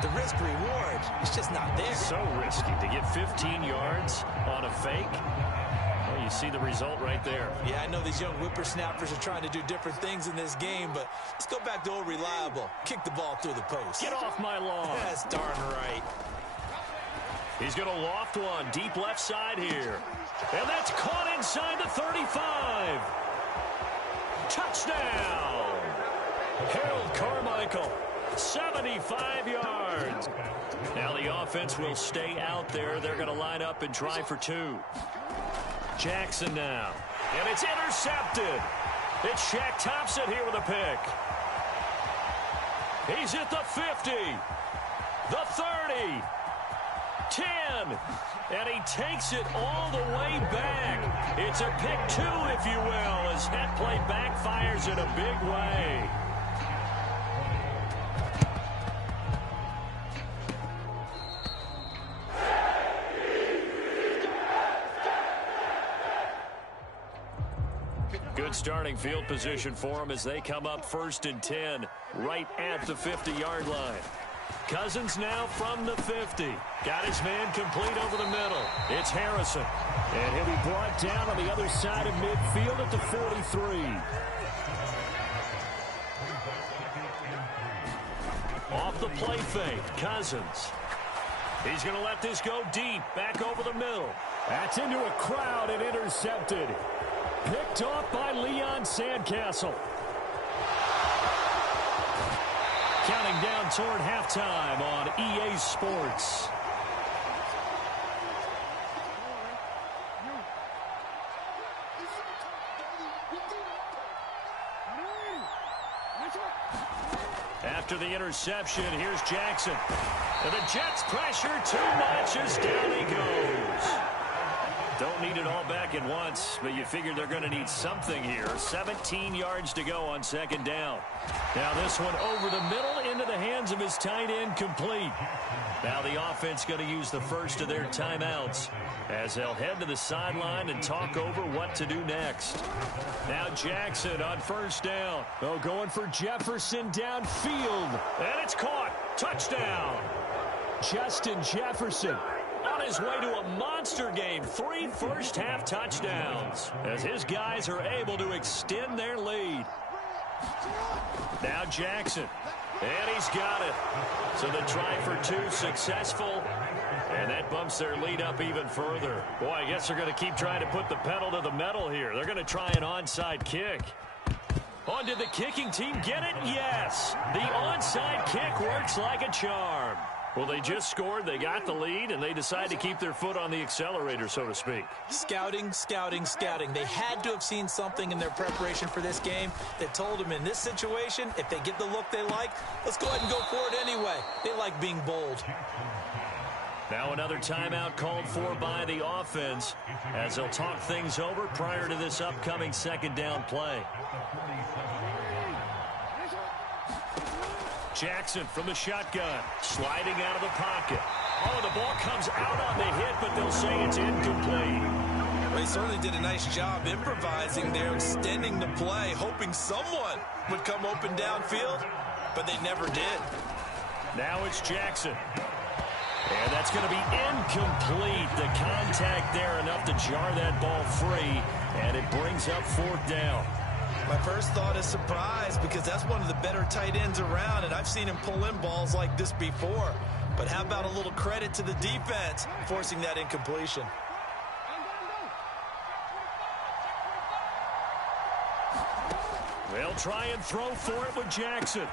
the risk-reward is just not there. So risky to get 15 yards on a fake. Well, you see the result right there. Yeah, I know these young whippersnappers are trying to do different things in this game, but let's go back to old reliable. Kick the ball through the post. Get off my lawn. That's darn right. He's going to loft one deep left side here. And that's caught inside the 35. Touchdown. Harold Carmichael, 75 yards. Now the offense will stay out there. They're going to line up and try for two. Jackson now. And it's intercepted. It's Shaq Thompson here with a pick. He's at the 50. The 30. 10. And he takes it all the way back. It's a pick two, if you will, as that play backfires in a big way. Good starting field position for them as they come up 1st and 10 right at the 50-yard line. Cousins now from the 50. Got his man complete over the middle. It's Harrison. And he'll be brought down on the other side of midfield at the 43. Off the play fake, Cousins. He's going to let this go deep, back over the middle. That's into a crowd and intercepted. Picked off by Leon Sandcastle. Counting down toward halftime on EA Sports. After the interception, here's Jackson. And the Jets pressure too much as down he goes. Don't need it all back at once, but you figure they're going to need something here. 17 yards to go on 2nd down. Now this one over the middle into the hands of his tight end, complete. Now the offense going to use the first of their timeouts as they'll head to the sideline and talk over what to do next. Now Jackson on 1st down. Oh, going for Jefferson downfield. And it's caught. Touchdown. Justin Jefferson on his way to a monster game. 3 first-half touchdowns as his guys are able to extend their lead. Now Jackson. And he's got it. So the try for two successful. And that bumps their lead up even further. Boy, I guess they're going to keep trying to put the pedal to the metal here. They're going to try an onside kick. Oh, did the kicking team get it? Yes. The onside kick works like a charm. Well, they just scored, they got the lead, and they decide to keep their foot on the accelerator, so to speak. Scouting, scouting, scouting. They had to have seen something in their preparation for this game that told them in this situation, if they get the look they like, let's go ahead and go for it anyway. They like being bold. Now another timeout called for by the offense as they'll talk things over prior to this upcoming 2nd down play. Jackson from the shotgun, sliding out of the pocket. Oh, the ball comes out on the hit, but they'll say it's incomplete. They certainly did a nice job improvising there, extending the play, hoping someone would come open downfield, but they never did. Now it's Jackson. And that's going to be incomplete. The contact there enough to jar that ball free, and it brings up 4th down. My first thought is surprise because that's one of the better tight ends around, and I've seen him pull in balls like this before. But how about a little credit to the defense forcing that incompletion? They'll try and throw for it with Jackson.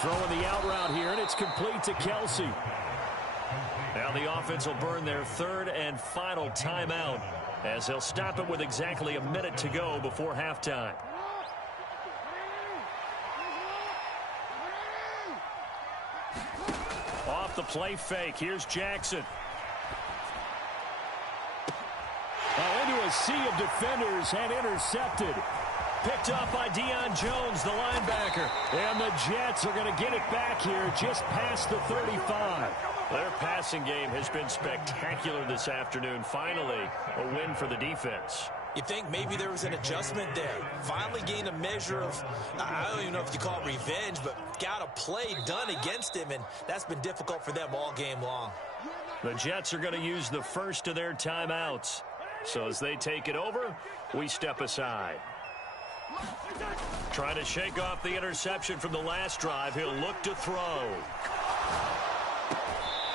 Throwing the out route here, and it's complete to Kelsey. Now the offense will burn their 3rd and final timeout as they'll stop it with exactly a minute to go before halftime. Off the play fake, here's Jackson. Into a sea of defenders and intercepted. Picked up by Deion Jones, the linebacker. And the Jets are going to get it back here just past the 35. Their passing game has been spectacular this afternoon. Finally, a win for the defense. You think maybe there was an adjustment there. Finally gained a measure of, I don't even know if you call it revenge, but got a play done against him, and that's been difficult for them all game long. The Jets are going to use the first of their timeouts. So as they take it over, we step aside. Trying to shake off the interception from the last drive. He'll look to throw.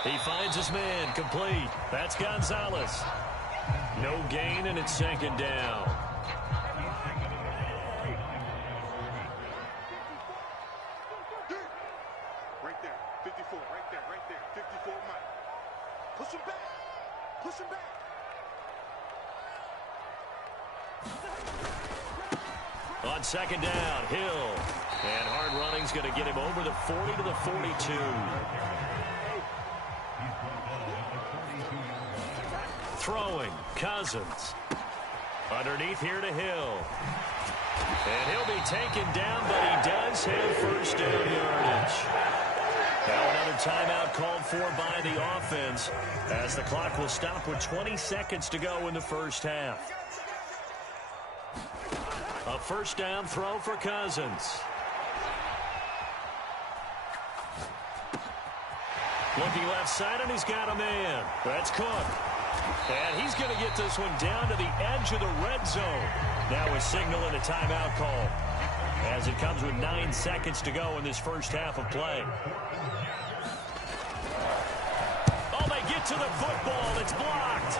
He finds his man, complete. That's Gonzalez. No gain, and it's second down. Right there, 54, right there, 54, Mike. Push him back, push him back. On second down, Hill. And hard running's going to get him over the 40 to the 42. Throwing, Cousins. Underneath here to Hill. And he'll be taken down, but he does have first down yardage. Now another timeout called for by the offense as the clock will stop with 20 seconds to go in the first half. A first down throw for Cousins. Looking left side, and he's got a man. That's Cook. And he's going to get this one down to the edge of the red zone. Now a signal and a timeout call as it comes with 9 seconds to go in this first half of play. Oh, they get to the football. It's blocked.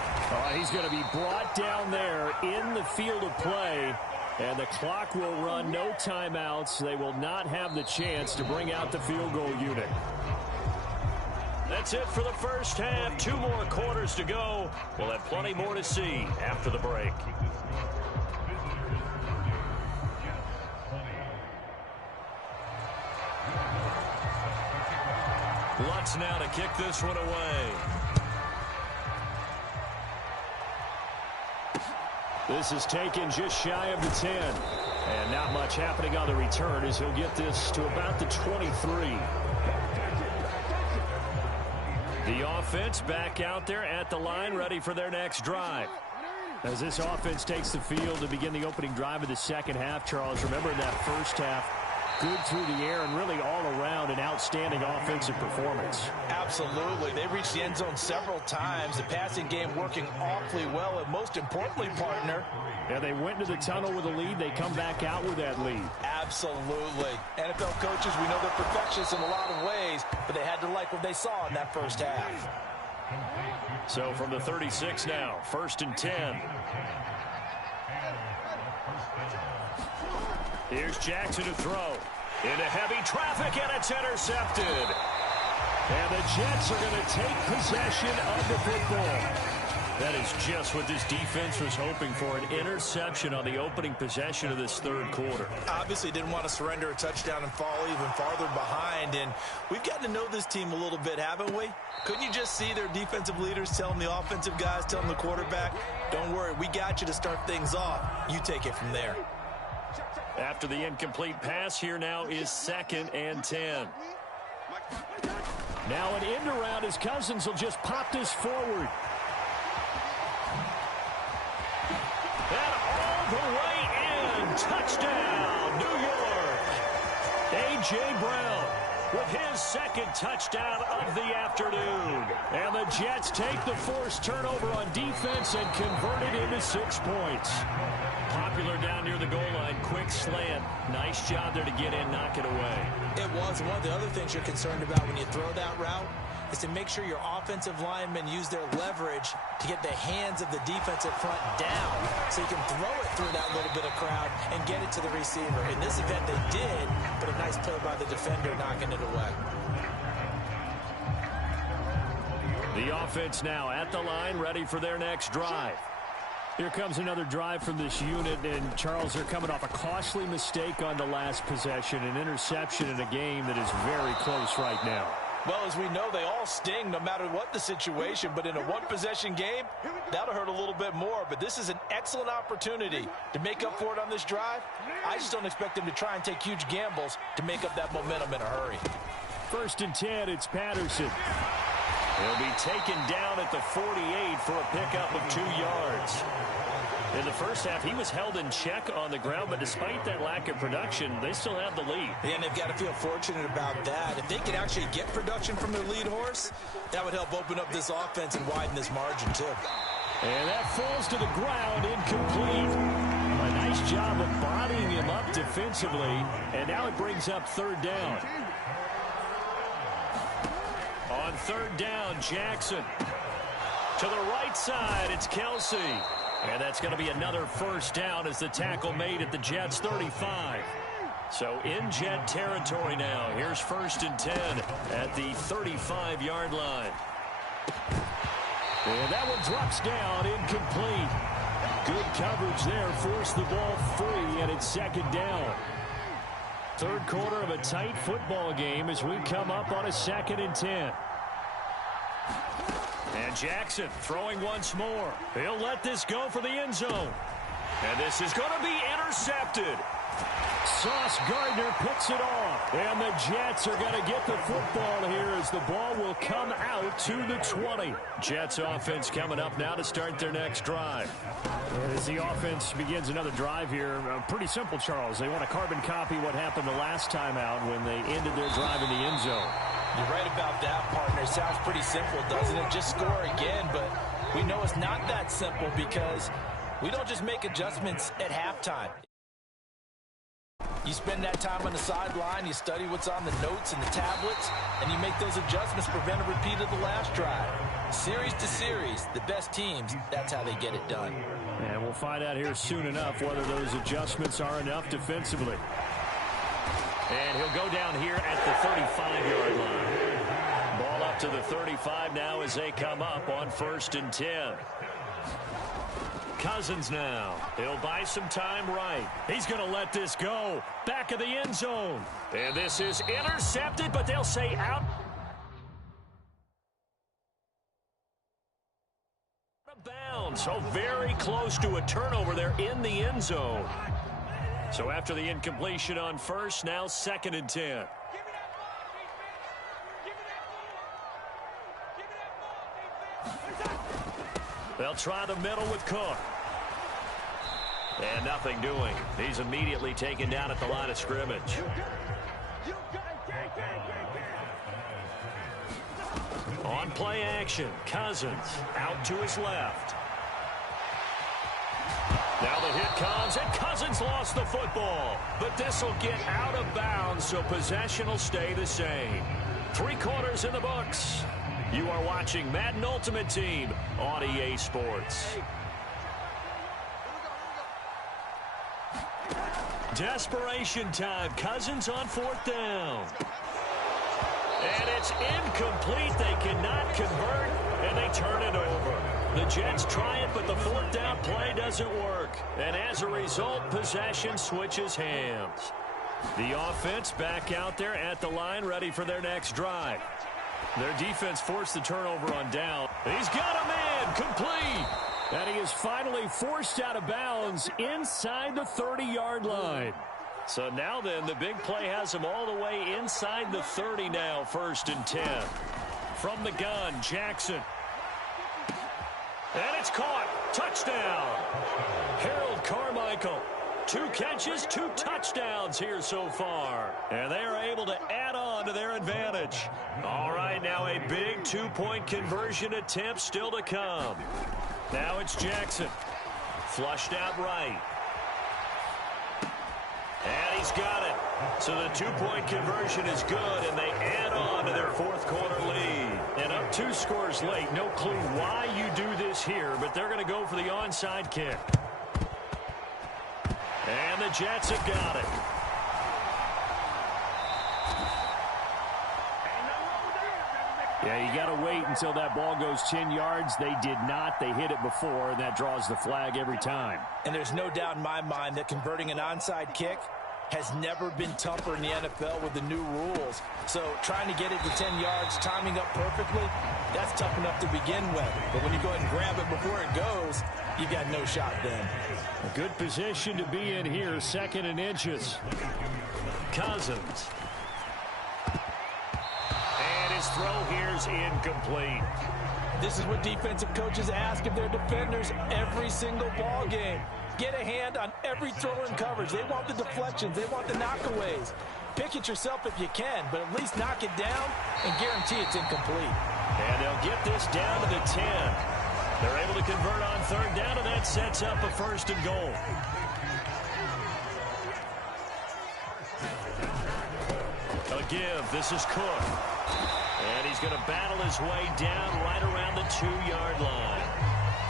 He's going to be brought down there in the field of play. And the clock will run, no timeouts. They will not have the chance to bring out the field goal unit. That's it for the first half. 2 more quarters to go. We'll have plenty more to see after the break. Lutz now to kick this one away. This is taken just shy of the 10. And not much happening on the return as he'll get this to about the 23. The offense back out there at the line, ready for their next drive. As this offense takes the field to begin the opening drive of the second half, Charles, remember in that first half, good through the air and really all around an outstanding offensive performance. Absolutely. They reached the end zone several times. The passing game working awfully well, and most importantly, partner. Yeah, they went into the tunnel with a lead. They come back out with that lead. Absolutely. NFL coaches, we know they're perfectionists in a lot of ways, but they had to like what they saw in that first half. So from the 36 now, 1st and 10. Here's Jackson to throw. Into heavy traffic, and it's intercepted. And the Jets are going to take possession of the football. That is just what this defense was hoping for, an interception on the opening possession of this third quarter. Obviously didn't want to surrender a touchdown and fall even farther behind, and we've gotten to know this team a little bit, haven't we? Couldn't you just see their defensive leaders telling the offensive guys, telling the quarterback, don't worry, we got you to start things off. You take it from there. After the incomplete pass, here now is 2nd and 10. Now an end around as Cousins will just pop this forward. And all the way in. Touchdown, New York. A.J. Brown with his 2nd touchdown of the afternoon. And the Jets take the forced turnover on defense and convert it into 6 points. Popular down near the goal line, quick slant. Nice job there to get in, knock it away. It was. One of the other things you're concerned about when you throw that route is to make sure your offensive linemen use their leverage to get the hands of the defensive front down so you can throw it through that little bit of crowd and get it to the receiver. In this event, they did, but a nice play by the defender knocking it away. The offense now at the line, ready for their next drive. Here comes another drive from this unit, and Charles, they're coming off a costly mistake on the last possession, an interception in a game that is very close right now. Well, as we know, they all sting no matter what the situation, but in a one-possession game, that'll hurt a little bit more. But this is an excellent opportunity to make up for it on this drive. I just don't expect them to try and take huge gambles to make up that momentum in a hurry. 1st and 10, it's Patterson. He'll be taken down at the 48 for a pickup of 2 yards. In the first half, he was held in check on the ground, but despite that lack of production, they still have the lead. And they've got to feel fortunate about that. If they could actually get production from their lead horse, that would help open up this offense and widen this margin, too. And that falls to the ground, incomplete. A nice job of bodying him up defensively, and now it brings up 3rd down. On third down, Jackson. To the right side, it's Kelsey. And that's going to be another first down as the tackle made at the Jets' 35. So in Jet territory now. Here's 1st and 10 at the 35-yard line. And that one drops down, incomplete. Good coverage there, forced the ball free, and it's 2nd down. Third quarter of a tight football game as we come up on a 2nd and 10. And Jackson throwing once more. He'll let this go for the end zone. And this is going to be intercepted. Sauce Gardner picks it off. And the Jets are going to get the football here as the ball will come out to the 20. Jets offense coming up now to start their next drive. As the offense begins another drive here, pretty simple, Charles. They want to carbon copy what happened the last time out when they ended their drive in the end zone. You're right about that, partner. Sounds pretty simple, doesn't it? Just score again, but we know it's not that simple because we don't just make adjustments at halftime. You spend that time on the sideline, you study what's on the notes and the tablets, and you make those adjustments to prevent a repeat of the last drive. Series to series, the best teams, that's how they get it done. And we'll find out here soon enough whether those adjustments are enough defensively. And he'll go down here at the 35-yard line. Ball up to the 35 now as they come up on 1st and 10. Cousins now. He'll buy some time right. He's going to let this go. Back of the end zone. And this is intercepted, but they'll say out of bounds. So very close to a turnover there in the end zone. So after the incompletion on first, now 2nd and 10. They'll try the middle with Cook. And nothing doing. He's immediately taken down at the line of scrimmage. On play action, Cousins out to his left. Now the hit comes, and Cousins lost the football. But this will get out of bounds, so possession will stay the same. 3 quarters in the books. You are watching Madden Ultimate Team on EA Sports. Desperation time. Cousins on 4th down. And it's incomplete. They cannot convert, and they turn it over. The Jets try it, but the 4th down play doesn't work. And as a result, possession switches hands. The offense back out there at the line, ready for their next drive. Their defense forced the turnover on down. He's got a man, complete. And he is finally forced out of bounds inside the 30-yard line. So now then, the big play has him all the way inside the 30 now, 1st and 10. From the gun, Jackson. And it's caught. Touchdown. Harold Carmichael. 2 catches, 2 touchdowns here so far. And they are able to add on to their advantage. All right, now a big 2-point conversion attempt still to come. Now it's Jackson. Flushed out right. And he's got it. So the 2-point conversion is good, and they add on to their 4th quarter lead. And up 2 scores late. No clue why you do this here, but they're going to go for the onside kick. And the Jets have got it. Yeah, you got to wait until that ball goes 10 yards. They did not. They hit it before, and that draws the flag every time. And there's no doubt in my mind that converting an onside kick has never been tougher in the NFL with the new rules. So trying to get it to 10 yards, timing up perfectly, that's tough enough to begin with. But when you go ahead and grab it before it goes, you've got no shot then. A good position to be in here, 2nd and inches. Cousins. And his throw here's incomplete. This is what defensive coaches ask of their defenders every single ball game. Get a hand on every throw in coverage. They want the deflections. They want the knockaways. Pick it yourself if you can, but at least knock it down and guarantee it's incomplete. And they'll get this down to the 10. They're able to convert on 3rd down, and that sets up a 1st and goal. A give. This is Cook. And he's going to battle his way down right around the 2-yard line.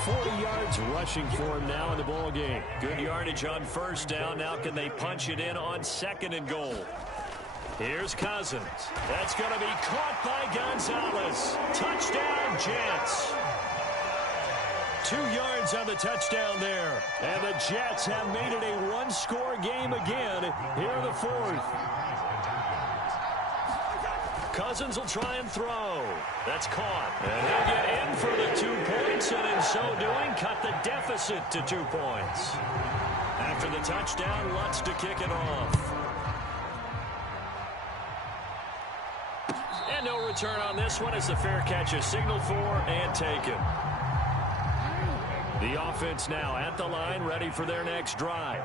40 yards rushing for him now in the ball game. Good yardage on first down. Now can they punch it in on 2nd and goal? Here's Cousins. That's going to be caught by Gonzalez. Touchdown, Jets. 2 yards on the touchdown there. And the Jets have made it a one-score game again here in the 4th. Cousins will try and throw. That's caught. And he'll get in for the 2 points, and in so doing, cut the deficit to 2 points. After the touchdown, Lutz to kick it off. And no return on this one as the fair catch is signaled for and taken. The offense now at the line, ready for their next drive.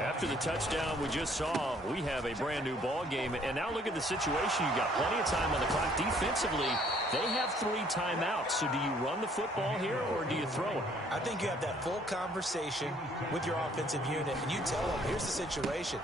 After the touchdown we just saw, we have a brand-new ball game. And now look at the situation. You've got plenty of time on the clock. Defensively, they have 3 timeouts. So do you run the football here or do you throw it? I think you have that full conversation with your offensive unit, and you tell them, here's the situation.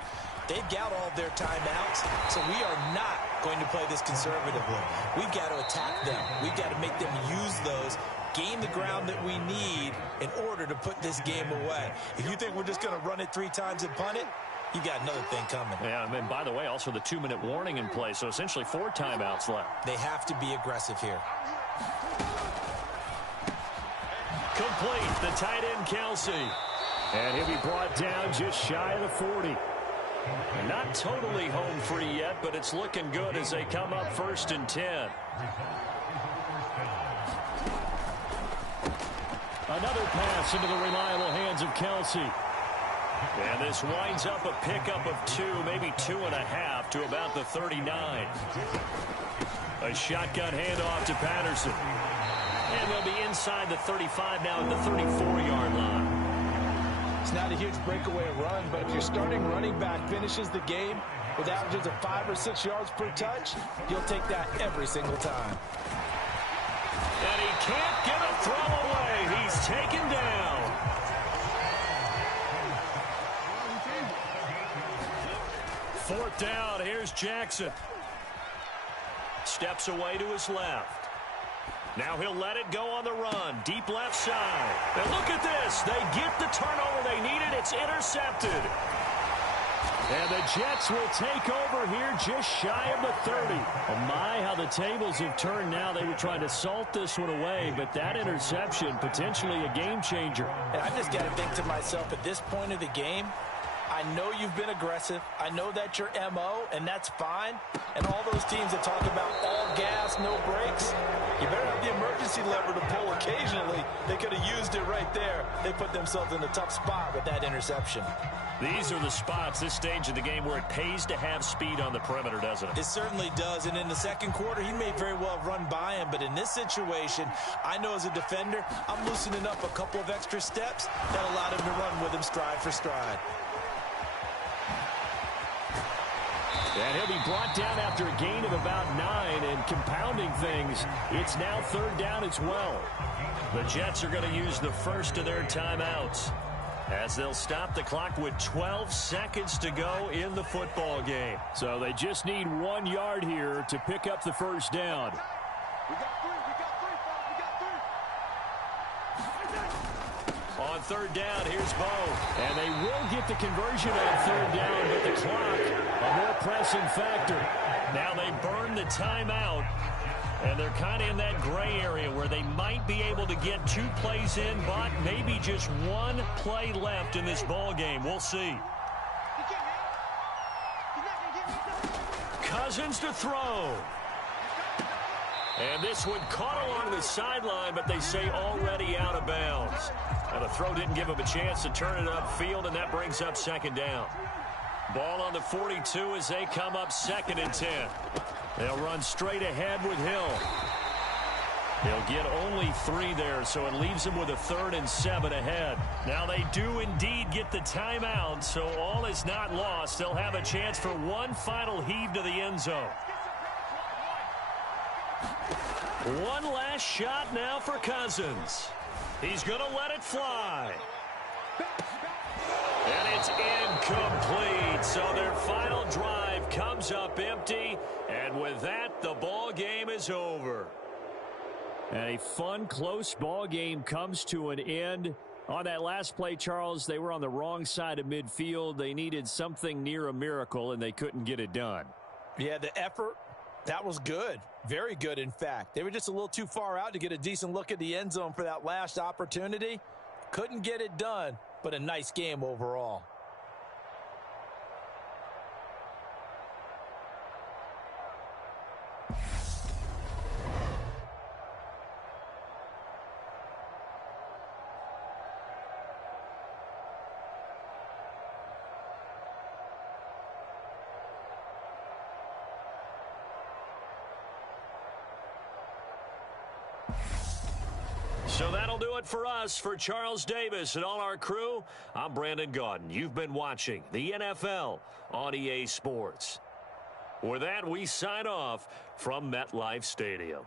They've got all of their timeouts, so we are not going to play this conservatively. We've got to attack them. We've got to make them use those, gain the ground that we need in order to put this game away. If you think we're just going to run it 3 times and punt it, you got another thing coming. Yeah, and by the way, also the 2-minute warning in play, so essentially 4 timeouts left. They have to be aggressive here. Complete, the tight end, Kelsey. And he'll be brought down just shy of the 40. Not totally home free yet, but it's looking good as they come up 1st and 10. Another pass into the reliable hands of Kelsey. And this winds up a pickup of 2, maybe 2.5 to about the 39. A shotgun handoff to Patterson. And they'll be inside the 35 now at the 34-yard line. It's not a huge breakaway run, but if your starting running back finishes the game with averages of 5 or 6 yards per touch, you'll take that every single time. And he can't get a throw away. He's taken down. Fourth down. Here's Jackson. Steps away to his left. Now he'll let it go on the run. Deep left side. And look at this. They get the turnover they needed. It's intercepted. And the Jets will take over here just shy of the 30. Oh my, how the tables have turned now. They were trying to salt this one away, but that interception, potentially a game changer. And I just got to think to myself, at this point of the game, I know you've been aggressive. I know that's your MO, and that's fine. And all those teams that talk about all gas, no brakes, you better have the emergency lever to pull occasionally. They could have used it right there. They put themselves in a tough spot with that interception. These are the spots, this stage of the game, where it pays to have speed on the perimeter, doesn't it? It certainly does. And in the second quarter, he may very well run by him. But in this situation, I know as a defender, I'm loosening up a couple of extra steps that allowed him to run with him stride for stride. And he'll be brought down after a gain of about 9, and compounding things, it's now 3rd down as well. The Jets are going to use the first of their timeouts as they'll stop the clock with 12 seconds to go in the football game. So they just need 1 yard here to pick up the first down. We got 3, we got 3, we got 3. On 3rd down, here's Bo. And they will get the conversion on 3rd down, but the clock, a more pressing factor. Now they burn the timeout, and they're kind of in that gray area where they might be able to get 2 plays in, but maybe just 1 play left in this ball game. We'll see. Cousins to throw. And this one caught along the sideline, but they say already out of bounds. And the throw didn't give him a chance to turn it upfield, and that brings up 2nd down. Ball on the 42 as they come up 2nd and 10. They'll run straight ahead with Hill. He'll get only 3 there, so it leaves him with a 3rd and 7 ahead. Now they do indeed get the timeout, so all is not lost. They'll have a chance for one final heave to the end zone. One last shot now for Cousins. He's going to let it fly. And it's incomplete. So their final drive comes up empty, and with that, the ball game is over. And a fun, close ball game comes to an end. On that last play, Charles, they were on the wrong side of midfield. They needed something near a miracle, and they couldn't get it done. Yeah, the effort, that was good. Very good, in fact. They were just a little too far out to get a decent look at the end zone for that last opportunity. Couldn't get it done, but a nice game overall. So that'll do it for us. For Charles Davis and all our crew, I'm Brandon Gaudin. You've been watching the NFL on EA Sports. With that, we sign off from MetLife Stadium.